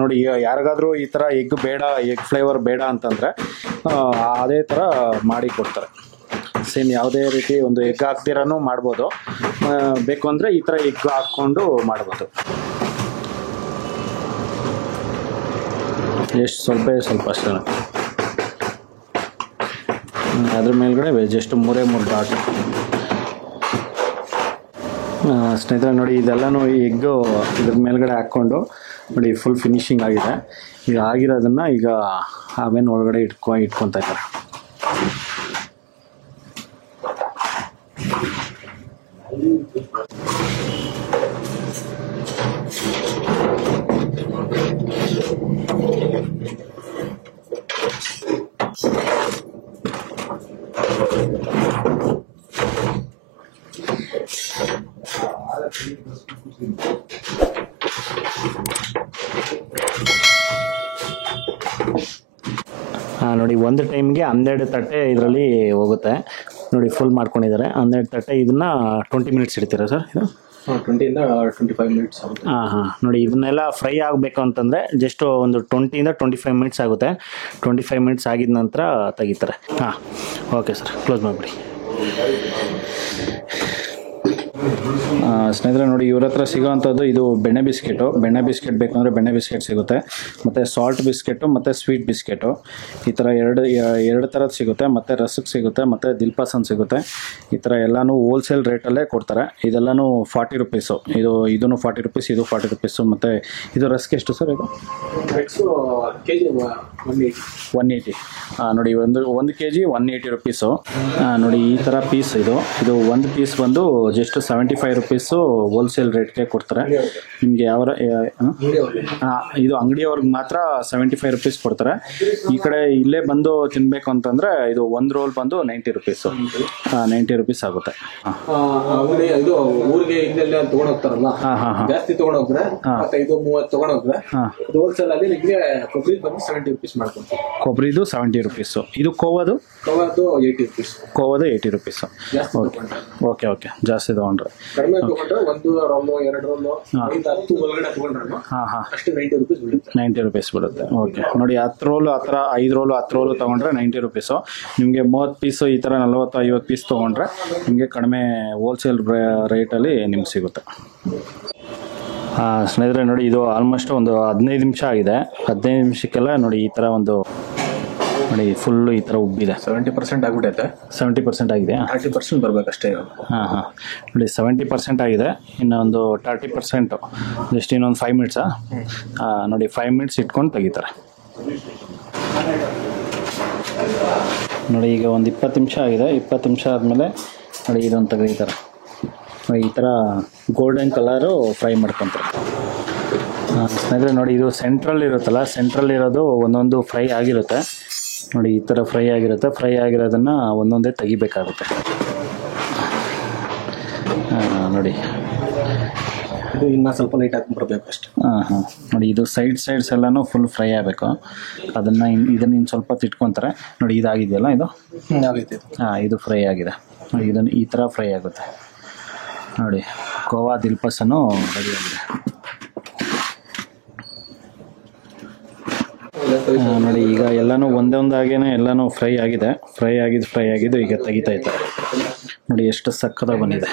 ನೋಡಿ ಯಾರಿಗಾದ್ರೂ ಈ ಥರ ಎಗ್ ಫ್ಲೇವರ್ ಬೇಡ ಅಂತಂದರೆ ಅದೇ ಥರ ಮಾಡಿ ಕೊಡ್ತಾರೆ. ಸೇಮ್ ಯಾವುದೇ ರೀತಿ ಒಂದು ಎಗ್ ಹಾಕ್ದಿರಾನು ಮಾಡ್ಬೋದು. ಬೇಕು ಅಂದರೆ ಈ ಥರ ಎಗ್ ಹಾಕ್ಕೊಂಡು ಮಾಡ್ಬೋದು. ಎಷ್ಟು ಸ್ವಲ್ಪ ಅಷ್ಟೇ. ಅದ್ರ ಮೇಲ್ಗಡೆ ಜಸ್ಟ್ 3 ಡಾಟ್. ಸ್ನೇಹಿತರೆ ನೋಡಿ, ಇದೆಲ್ಲನೂ ಎಗ್ಗು ಇದ್ರ ಮೇಲ್ಗಡೆ ಹಾಕ್ಕೊಂಡು ನೋಡಿ ಫುಲ್ ಫಿನಿಶಿಂಗ್ ಆಗಿದೆ. ಈಗ ಆಗಿರೋದನ್ನು ಈಗ ಆವೆನ್ ಒಳಗಡೆ ಇಟ್ಕೊತಾ ಇದ್ದಾರೆ. ನೋಡಿ, ಒಂದು ಟೈಮ್ಗೆ 12 ತಟ್ಟೆ ಇದರಲ್ಲಿ ಹೋಗುತ್ತೆ. ನೋಡಿ ಫುಲ್ ಮಾಡ್ಕೊಂಡಿದ್ದಾರೆ. 12 ತಟ್ಟೆ. ಇದನ್ನು 20 ಮಿನಿಟ್ಸ್ ಇಡ್ತೀರಾ ಸರ್? ಇದು 20ಇಂದ 25 ಮಿನಿಟ್ಸ್ ಆಗುತ್ತೆ. ನೋಡಿ, ಇದನ್ನೆಲ್ಲ ಫ್ರೈ ಆಗಬೇಕು ಅಂತಂದರೆ ಜಸ್ಟ್ ಒಂದು 20ಇಂದ 25 ಮಿನಿಟ್ಸ್ ಆಗುತ್ತೆ. 25 ಮಿನಿಟ್ಸ್ ಆಗಿದ ನಂತರ ತೆಗಿತಾರೆ. ಓಕೆ ಸರ್, ಕ್ಲೋಸ್ ಮಾಡಿಬಿಡಿ. ಸ್ನೇಹಿತರೆ ನೋಡಿ, ಇವ್ರ ಹತ್ರ ಸಿಗೋವಂಥದ್ದು ಇದು ಬೆಣ್ಣೆ ಬಿಸ್ಕೆಟು. ಬೆಣ್ಣೆ ಬಿಸ್ಕೆಟ್ ಬೇಕಂದರೆ ಬೆಣ್ಣೆ ಬಿಸ್ಕೆಟ್ ಸಿಗುತ್ತೆ, ಮತ್ತು ಸಾಲ್ಟ್ ಬಿಸ್ಕೆಟು ಮತ್ತು ಸ್ವೀಟ್ ಬಿಸ್ಕೆಟು. ಈ ಥರ ಎರಡು ಥರದ್ದು ಸಿಗುತ್ತೆ. ಮತ್ತು ರಸಕ್ಕೆ ಸಿಗುತ್ತೆ, ಮತ್ತು ದಿಲ್ಪಸನ್ ಸಿಗುತ್ತೆ. ಈ ಥರ ಎಲ್ಲನೂ ಹೋಲ್ಸೇಲ್ ರೇಟಲ್ಲೇ ಕೊಡ್ತಾರೆ. ಇದೆಲ್ಲನೂ 40 ರುಪೀಸು. ಇದೂ 40 ರುಪೀಸ್, ಇದು 40 ರುಪೀಸು. ಮತ್ತು ಇದು ರಸ್ಕ್ ಎಷ್ಟು ಸರ್? ಇದು ಕೆಜಿ 180. ನೋಡಿ, ಒಂದು ಕೆ ಜಿ 180 ರುಪೀಸು. ನೋಡಿ ಈ ಥರ ಪೀಸ್. ಇದು ಒಂದು ಪೀಸ್ ಬಂದು ಜಸ್ಟ್ 75 ರುಪೀಸು ಹೋಲ್ಸೇಲ್ ರೇಟ್ಗೆ ಕೊಡ್ತಾರೆ ನಿಮಗೆ. ಇದು ಅಂಗಡಿಯವ್ರಿಗೆ ಮಾತ್ರ 75 ರುಪೀಸ್ ಕೊಡ್ತಾರೆ. ಈ ಕಡೆ ಇಲ್ಲೇ ಬಂದು ತಿನ್ನಬೇಕು ಅಂತಂದರೆ ಇದು ಒಂದು ರೋಲ್ ಬಂದು 90 ರುಪೀಸು. 90 ರುಪೀಸ್ ಆಗುತ್ತೆ. ಇದು ಊರಿಗೆ ಇಲ್ಲೆಲ್ಲ ತಗೊಂಡೋಗ್ತಾರಲ್ಲ, ಜಾಸ್ತಿ ತಗೊಂಡೋಗ್ರೆ 25-30 ತಗೊಂಡೋಗ್ರೆ ಹೋಲ್ಸೇಲ್ ಆಗಿ ನಿಮಗೆ ಕೊಬ್ಬರಿ ಬಂದು 70 ರುಪೀಸ್ ಮಾಡ್ಕೊಡ್ತೀವಿ. ಕೊಬ್ಬರಿದು 70 ರುಪೀಸು. ಇದು ಕೋವದು 80 ರುಪೀಸ್. ಕೋವದು 80 ರುಪೀಸು. ಓಕೆ, ಜಾಸ್ತಿ ತಗೊಂಡ್ರೆ. ಕಡಿಮೆ ತಗೊಂಡ್ರೆ 1 ರೋಲು 2 ರೋಲು 10 ಒಳಗಡೆ ತಗೊಂಡ್ರೆ ಅಷ್ಟು 90 ರುಪೀಸ್ ಬೀಳುತ್ತೆ. 90 ರುಪೀಸ್ ಬೀಳುತ್ತೆ. ಓಕೆ ನೋಡಿ, 10 ರೋಲು ಆ ಥರ 5 ರೋಲು 10 ರೋಲು ತೊಗೊಂಡ್ರೆ 90 ರುಪೀಸು. ನಿಮಗೆ 30 ಪೀಸು ಈ ಥರ 40-50 ಪೀಸ್ ತೊಗೊಂಡ್ರೆ ನಿಮಗೆ ಕಡಿಮೆ ಹೋಲ್ಸೇಲ್ ರೇಟಲ್ಲಿ ನಿಮ್ಗೆ ಸಿಗುತ್ತೆ. ಸ್ನೇಹಿತರೆ ನೋಡಿ, ಇದು ಆಲ್ಮೋಸ್ಟ್ ಒಂದು 15 ನಿಮಿಷ ಆಗಿದೆ. 15 ನಿಮಿಷಕ್ಕೆಲ್ಲ ನೋಡಿ ಈ ಥರ ಒಂದು ನೋಡಿ ಫುಲ್ಲು ಈ ಥರ ಉಬ್ಬಿದೆ. 70% ಆಗಿಬಿಟ್ಟೈತೆ. 70% ಆಗಿದೆ. 30% ಬರಬೇಕಷ್ಟೇ. ನೋಡಿ 70% ಆಗಿದೆ. ಇನ್ನೊಂದು 30% ಜಸ್ಟ್ ಇನ್ನೊಂದು 5 ಮಿನಿಟ್ಸಾ? ನೋಡಿ 5 ಮಿನಿಟ್ಸ್ ಇಟ್ಕೊಂಡು ತೆಗಿತಾರೆ. ನೋಡಿ ಈಗ ಒಂದು 20 ನಿಮಿಷ ಆಗಿದೆ. 20 ನಿಮಿಷ ಆದಮೇಲೆ ನೋಡಿ ಇದೊಂದು ತೆಗಿತಾರೆ. ಈ ಥರ ಗೋಲ್ಡನ್ ಕಲರು ಫ್ರೈ ಮಾಡ್ಕೊತಾರೆ. ಸ್ನೇಹಿತರೆ ನೋಡಿ, ಇದು ಸೆಂಟ್ರಲ್ ಇರುತ್ತಲ್ಲ, ಸೆಂಟ್ರಲ್ ಇರೋದು ಒಂದೊಂದು ಫ್ರೈ ಆಗಿರುತ್ತೆ. ನೋಡಿ ಈ ಥರ ಫ್ರೈ ಆಗಿರುತ್ತೆ. ಫ್ರೈ ಆಗಿರೋದನ್ನು ಒಂದೊಂದೇ ತೆಗಿಬೇಕಾಗುತ್ತೆ. ನೋಡಿ ಇದು ಇನ್ನೂ ಸ್ವಲ್ಪ ಲೈಟ್ ಹಾಕಿ ಬರಬೇಕು ಅಷ್ಟೇ. ನೋಡಿ ಇದು ಸೈಡ್ಸ್ ಎಲ್ಲನೂ ಫುಲ್ ಫ್ರೈ ಆಗಬೇಕು. ಇದನ್ನು ಇನ್ನು ಸ್ವಲ್ಪ ತಿಟ್ಕೊತಾರೆ. ನೋಡಿ ಇದಾಗಿದೆಯಲ್ಲ, ಇದು ಆಗೈತೆ. ಇದು ಫ್ರೈ ಆಗಿದೆ. ಇದನ್ನು ಈ ಥರ ಫ್ರೈ ಆಗುತ್ತೆ. ನೋಡಿ ಕೋವಾ ದಿಲ್ಪಸನ್ನು ರೆಡಿಯಾಗಿದೆ. ನೋಡಿ ಈಗ ಎಲ್ಲನೂ ಒಂದೊಂದಾಗೇನೆ ಎಲ್ಲನೂ ಫ್ರೈ ಆಗಿದ್ದು ಈಗ ತೆಗಿತಾ ಇದ್ದಾರೆ. ನೋಡಿ ಎಷ್ಟು ಸಕ್ಕತ್ತಾಗಿ ಬಂದಿದೆ.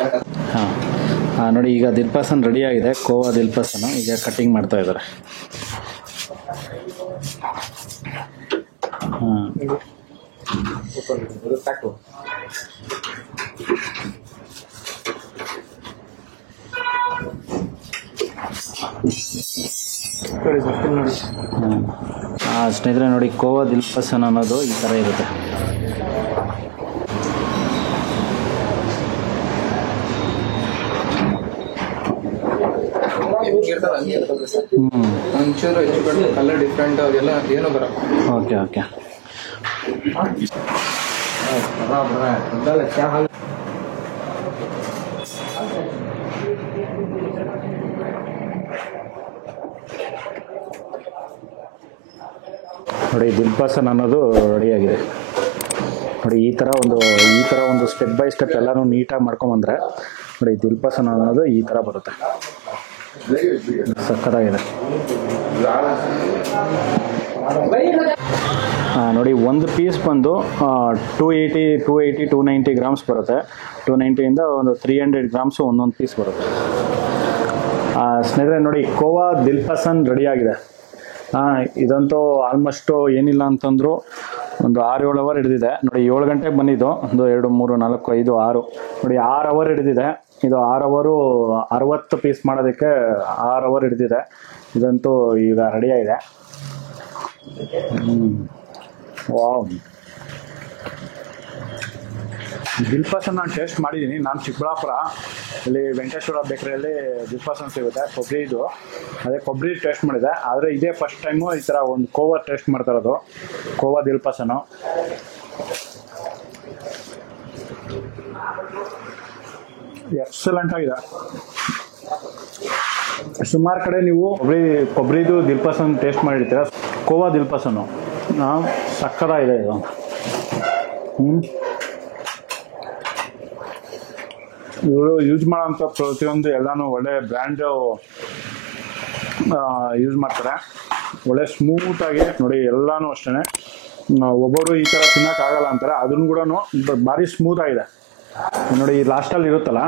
ನೋಡಿ ಈಗ ದಿಲ್ಪಸನ್ ರೆಡಿ ಆಗಿದೆ. ಕೋವಾ ದಿಲ್ಪಸನ್ನು ಈಗ ಕಟ್ಟಿಂಗ್ ಮಾಡ್ತಾ ಇದ್ದಾರೆ. ಸ್ನೇಹಿತರೆ ನೋಡಿ, ಕೋವಾ ದಿಲ್ಪಸನ್ ಅನ್ನೋದು ಈ ಥರ ಇರುತ್ತೆ. ಒಂಚೂರು ಹೆಚ್ಚು ಕಲರ್ ಡಿಫ್ರೆಂಟ್ ಅದೆಲ್ಲ ಏನೋ ಬರ. ಓಕೆ ನೋಡಿ, ದಿಲ್ಪಸನ್ ಅನ್ನೋದು ರೆಡಿಯಾಗಿದೆ. ನೋಡಿ ಈ ಥರ ಒಂದು ಸ್ಟೆಪ್ ಬೈ ಸ್ಟೆಪ್ ಎಲ್ಲನೂ ನೀಟಾಗಿ ಮಾಡ್ಕೊಂಬಂದ್ರೆ ನೋಡಿ ದಿಲ್ಪಸನ್ ಅನ್ನೋದು ಈ ಥರ ಬರುತ್ತೆ. ಸಕ್ಕತ್ತಾಗಿದೆ. ನೋಡಿ ಒಂದು ಪೀಸ್ ಬಂದು 290 ಗ್ರಾಮ್ಸ್ ಬರುತ್ತೆ. 290ಇಂದ ಒಂದು 300 ಗ್ರಾಮ್ಸು ಒಂದೊಂದು ಪೀಸ್ ಬರುತ್ತೆ. ಸ್ನೇಹಿತರೆ ನೋಡಿ, ಕೋವಾ ದಿಲ್ಪಸನ್ ರೆಡಿಯಾಗಿದೆ. ಇದಂತೂ ಆಲ್ಮೋಸ್ಟು ಏನಿಲ್ಲ ಅಂತಂದ್ರು ಒಂದು 6-7 ಅವರ್ ಹಿಡಿದಿದೆ ನೋಡಿ. 7 ಗಂಟೆಗೆ ಬಂದಿದ್ದು, 1 2 3 4 5 6 ನೋಡಿ 6 ಅವರ್ ಹಿಡಿದಿದೆ. ಇದು 6 ಅವರು 60 ಪೀಸ್ ಮಾಡೋದಕ್ಕೆ 6 ಅವರ್ ಹಿಡಿದಿದೆ. ಇದಂತೂ ಈಗ ರೆಡಿಯಾಗಿದೆ. ವಾವ್, ದಿಲ್ಪಸನ್ ನಾನು ಟೇಸ್ಟ್ ಮಾಡಿದ್ದೀನಿ. ನಾನು ಚಿಕ್ಕಬಳ್ಳಾಪುರ ಇಲ್ಲಿ ವೆಂಕಟೇಶ್ವರ ಬೇಕರಿಯಲ್ಲಿ ದಿಲ್ಪಸನ್ ಸಿಗುತ್ತೆ, ಕೊಬ್ಬರಿದು. ಅದೇ ಕೊಬ್ಬರಿ ಟೇಸ್ಟ್ ಮಾಡಿದೆ, ಆದರೆ ಇದೇ ಫಸ್ಟ್ ಟೈಮು ಈ ಥರ ಒಂದು ಕೋವಾ ಟೇಸ್ಟ್ ಮಾಡ್ತಾ ಇರೋದು, ಕೋವಾ ದಿಲ್ಪಸನು. ಎಕ್ಸಲೆಂಟ್ ಆಗಿದೆ. ಸುಮಾರು ಕಡೆ ನೀವು ಕೊಬ್ಬರಿದು ದಿಲ್ಪಸನ್ ಟೇಸ್ಟ್ ಮಾಡಿರ್ತೀರ, ಕೋವಾ ದಿಲ್ಪಸನ್ನು ಸಕ್ಕತ್ತಾಗಿದೆ ಇದು. ಇವರು ಯೂಸ್ ಮಾಡೋಂಥ ಪ್ರತಿಯೊಂದು ಎಲ್ಲನೂ ಒಳ್ಳೆ ಬ್ರ್ಯಾಂಡು ಯೂಸ್ ಮಾಡ್ತಾರೆ. ಒಳ್ಳೆ ಸ್ಮೂತಾಗಿ ನೋಡಿ, ಎಲ್ಲನೂ ಅಷ್ಟೇ. ಒಬ್ಬರು ಈ ಥರ ತಿನ್ನೋಕ್ಕಾಗಲ್ಲ ಅಂತಾರೆ, ಅದನ್ನು ಕೂಡ ಭಾರಿ ಸ್ಮೂತಾಗಿದೆ ನೋಡಿ. ಈ ಲಾಸ್ಟಲ್ಲಿ ಇರುತ್ತಲ್ಲ,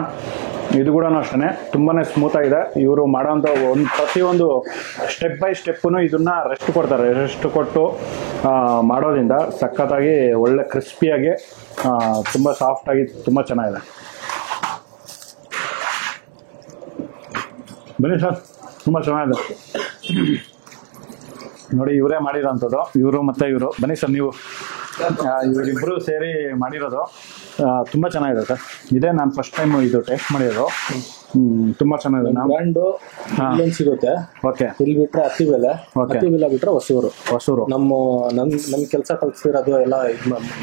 ಇದು ಕೂಡ ಅಷ್ಟೇ ತುಂಬಾ ಸ್ಮೂತಾಗಿದೆ. ಇವರು ಮಾಡೋಂಥ ಪ್ರತಿಯೊಂದು ಸ್ಟೆಪ್ ಬೈ ಸ್ಟೆಪ್ಪೂ ಇದನ್ನು ರೆಸ್ಟ್ ಕೊಡ್ತಾರೆ. ರೆಸ್ಟ್ ಕೊಟ್ಟು ಮಾಡೋದ್ರಿಂದ ಸಖತ್ತಾಗಿ ಒಳ್ಳೆ ಕ್ರಿಸ್ಪಿಯಾಗಿ ತುಂಬ ಸಾಫ್ಟಾಗಿ ತುಂಬ ಚೆನ್ನಾಗಿದೆ. ಬನ್ನಿ ಸರ್, ತುಂಬ ಚೆನ್ನಾಗಿದೆ ನೋಡಿ. ಇವರೇ ಮಾಡಿರೋಂಥದ್ದು, ಇವರು ಮತ್ತು ಇವರು. ಬನ್ನಿ ಸರ್, ನೀವು ಇವರಿಬ್ಬರು ಸೇರಿ ಮಾಡಿರೋದು. ತುಂಬ ಚೆನ್ನಾಗಿದೆ ಸರ್. ಇದೇ ನಾನು ಫಸ್ಟ್ ಟೈಮ್ ಇದು ಟೇಸ್ಟ್ ಮಾಡಿರೋದು. ತುಂಬ ಚೆನ್ನಾಗಿದೆ. ನಾವು ಬ್ರ್ಯಾಂಡು ಇಲ್ಲೊಂದು ಸಿಗುತ್ತೆ. ಓಕೆ, ಇಲ್ಲಿ ಬಿಟ್ರೆ ಅತ್ತಿಬೆಲೆ, ಅತ್ತಿಬೆಲೆ ಬಿಟ್ರೆ ಹೊಸೂರು. ನಮ್ಮ ಕೆಲಸ ಕಲ್ಸಿರೋದು ಎಲ್ಲ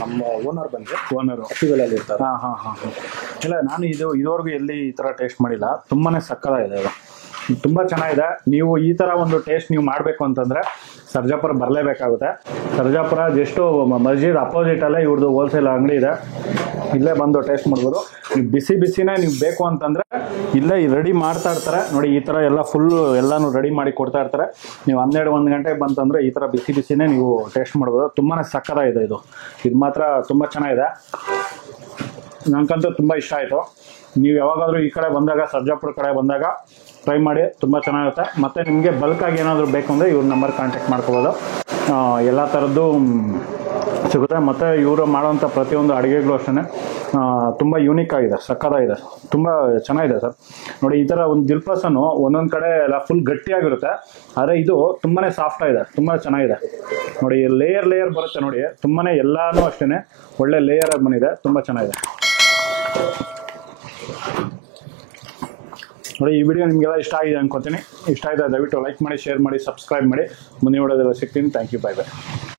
ನಮ್ಮ ಓನರ್ ಬಂದು ಅತ್ತಿಬೆಲೆಯಲ್ಲಿ ಇರ್ತಾರೆ. ಇಲ್ಲ, ನಾನು ಇದುವರೆಗೂ ಎಲ್ಲಿ ಈ ಥರ ಟೇಸ್ಟ್ ಮಾಡಿಲ್ಲ. ತುಂಬಾ ಸಕ್ಕತ್ತಾಗಿದೆ ಇದು, ತುಂಬ ಚೆನ್ನಾಗಿದೆ. ನೀವು ಈ ಥರ ಒಂದು ಟೇಸ್ಟ್ ನೀವು ಮಾಡಬೇಕು ಅಂತಂದರೆ ಸರ್ಜಾಪುರ ಬರಲೇಬೇಕಾಗುತ್ತೆ. ಸರ್ಜಾಪುರ ಜಸ್ಟು ಮಸ್ಜಿದ್ ಅಪೋಸಿಟಲ್ಲೇ ಇವ್ರದ್ದು ಹೋಲ್ಸೇಲ್ ಅಂಗಡಿ ಇದೆ. ಇಲ್ಲೇ ಬಂದು ಟೇಸ್ಟ್ ಮಾಡ್ಬೋದು. ನೀವು ಬಿಸಿನೇ ನೀವು ಬೇಕು ಅಂತಂದರೆ ಇಲ್ಲೇ ರೆಡಿ ಮಾಡ್ತಾ ಇರ್ತಾರೆ ನೋಡಿ. ಈ ಥರ ಎಲ್ಲ ಫುಲ್ಲು ಎಲ್ಲನೂ ರೆಡಿ ಮಾಡಿ ಕೊಡ್ತಾ ಇರ್ತಾರೆ. ನೀವು 12-1 ಗಂಟೆಗೆ ಬಂತಂದರೆ ಈ ಥರ ಬಿಸಿನೇ ನೀವು ಟೇಸ್ಟ್ ಮಾಡ್ಬೋದು. ತುಂಬಾ ಸಕ್ಕತ್ತಾಗಿದೆ ಇದು ಮಾತ್ರ ತುಂಬ ಚೆನ್ನಾಗಿದೆ. ನನಗಂತೂ ತುಂಬ ಇಷ್ಟ ಆಯಿತು. ನೀವು ಯಾವಾಗಾದರೂ ಈ ಕಡೆ ಬಂದಾಗ, ಸರ್ಜಾಪುರ ಕಡೆ ಬಂದಾಗ ಟ್ರೈ ಮಾಡಿ, ತುಂಬ ಚೆನ್ನಾಗಿರುತ್ತೆ. ಮತ್ತು ನಿಮಗೆ ಬಲ್ಕಾಗಿ ಏನಾದರೂ ಬೇಕು ಅಂದರೆ ಇವ್ರ ನಂಬರ್ ಕಾಂಟ್ಯಾಕ್ಟ್ ಮಾಡ್ಕೋಬೋದು. ಎಲ್ಲ ಥರದ್ದು ಸಿಗುತ್ತೆ. ಮತ್ತು ಇವರು ಮಾಡೋವಂಥ ಪ್ರತಿಯೊಂದು ಅಡುಗೆಗಳು ಅಷ್ಟೇ ತುಂಬ ಯೂನಿಕ್ ಆಗಿದೆ, ಸಕ್ಕತ್ತಾಗಿದೆ, ತುಂಬ ಚೆನ್ನಾಗಿದೆ ಸರ್. ನೋಡಿ, ಈ ಥರ ಒಂದು ದಿಲ್ಪಸನ್ನು ಒಂದೊಂದು ಕಡೆ ಎಲ್ಲ ಫುಲ್ ಗಟ್ಟಿಯಾಗಿರುತ್ತೆ, ಆದರೆ ಇದು ತುಂಬಾ ಸಾಫ್ಟಾಗಿದೆ, ತುಂಬ ಚೆನ್ನಾಗಿದೆ ನೋಡಿ. ಲೇಯರ್ ಬರುತ್ತೆ ನೋಡಿ, ತುಂಬಾ ಎಲ್ಲನೂ ಅಷ್ಟೇ ಒಳ್ಳೆ ಲೇಯರ್ ಬಂದಿದೆ, ತುಂಬ ಚೆನ್ನಾಗಿದೆ ನೋಡಿ. ಈ ವಿಡಿಯೋ ನಿಮಗೆಲ್ಲ ಇಷ್ಟ ಆಗಿದೆ ಅನ್ಕೋತೀನಿ. ಇಷ್ಟ ಆಗಿದೆ ದಯವಿಟ್ಟು ಲೈಕ್ ಮಾಡಿ, ಶೇರ್ ಮಾಡಿ, ಸಬ್ಸ್ಕ್ರೈಬ್ ಮಾಡಿ. ಮುಂದಿನ ವಿಡಿಯೋದಲ್ಲಿ ಸಿಗ್ತೀನಿ. Thank you, bye by.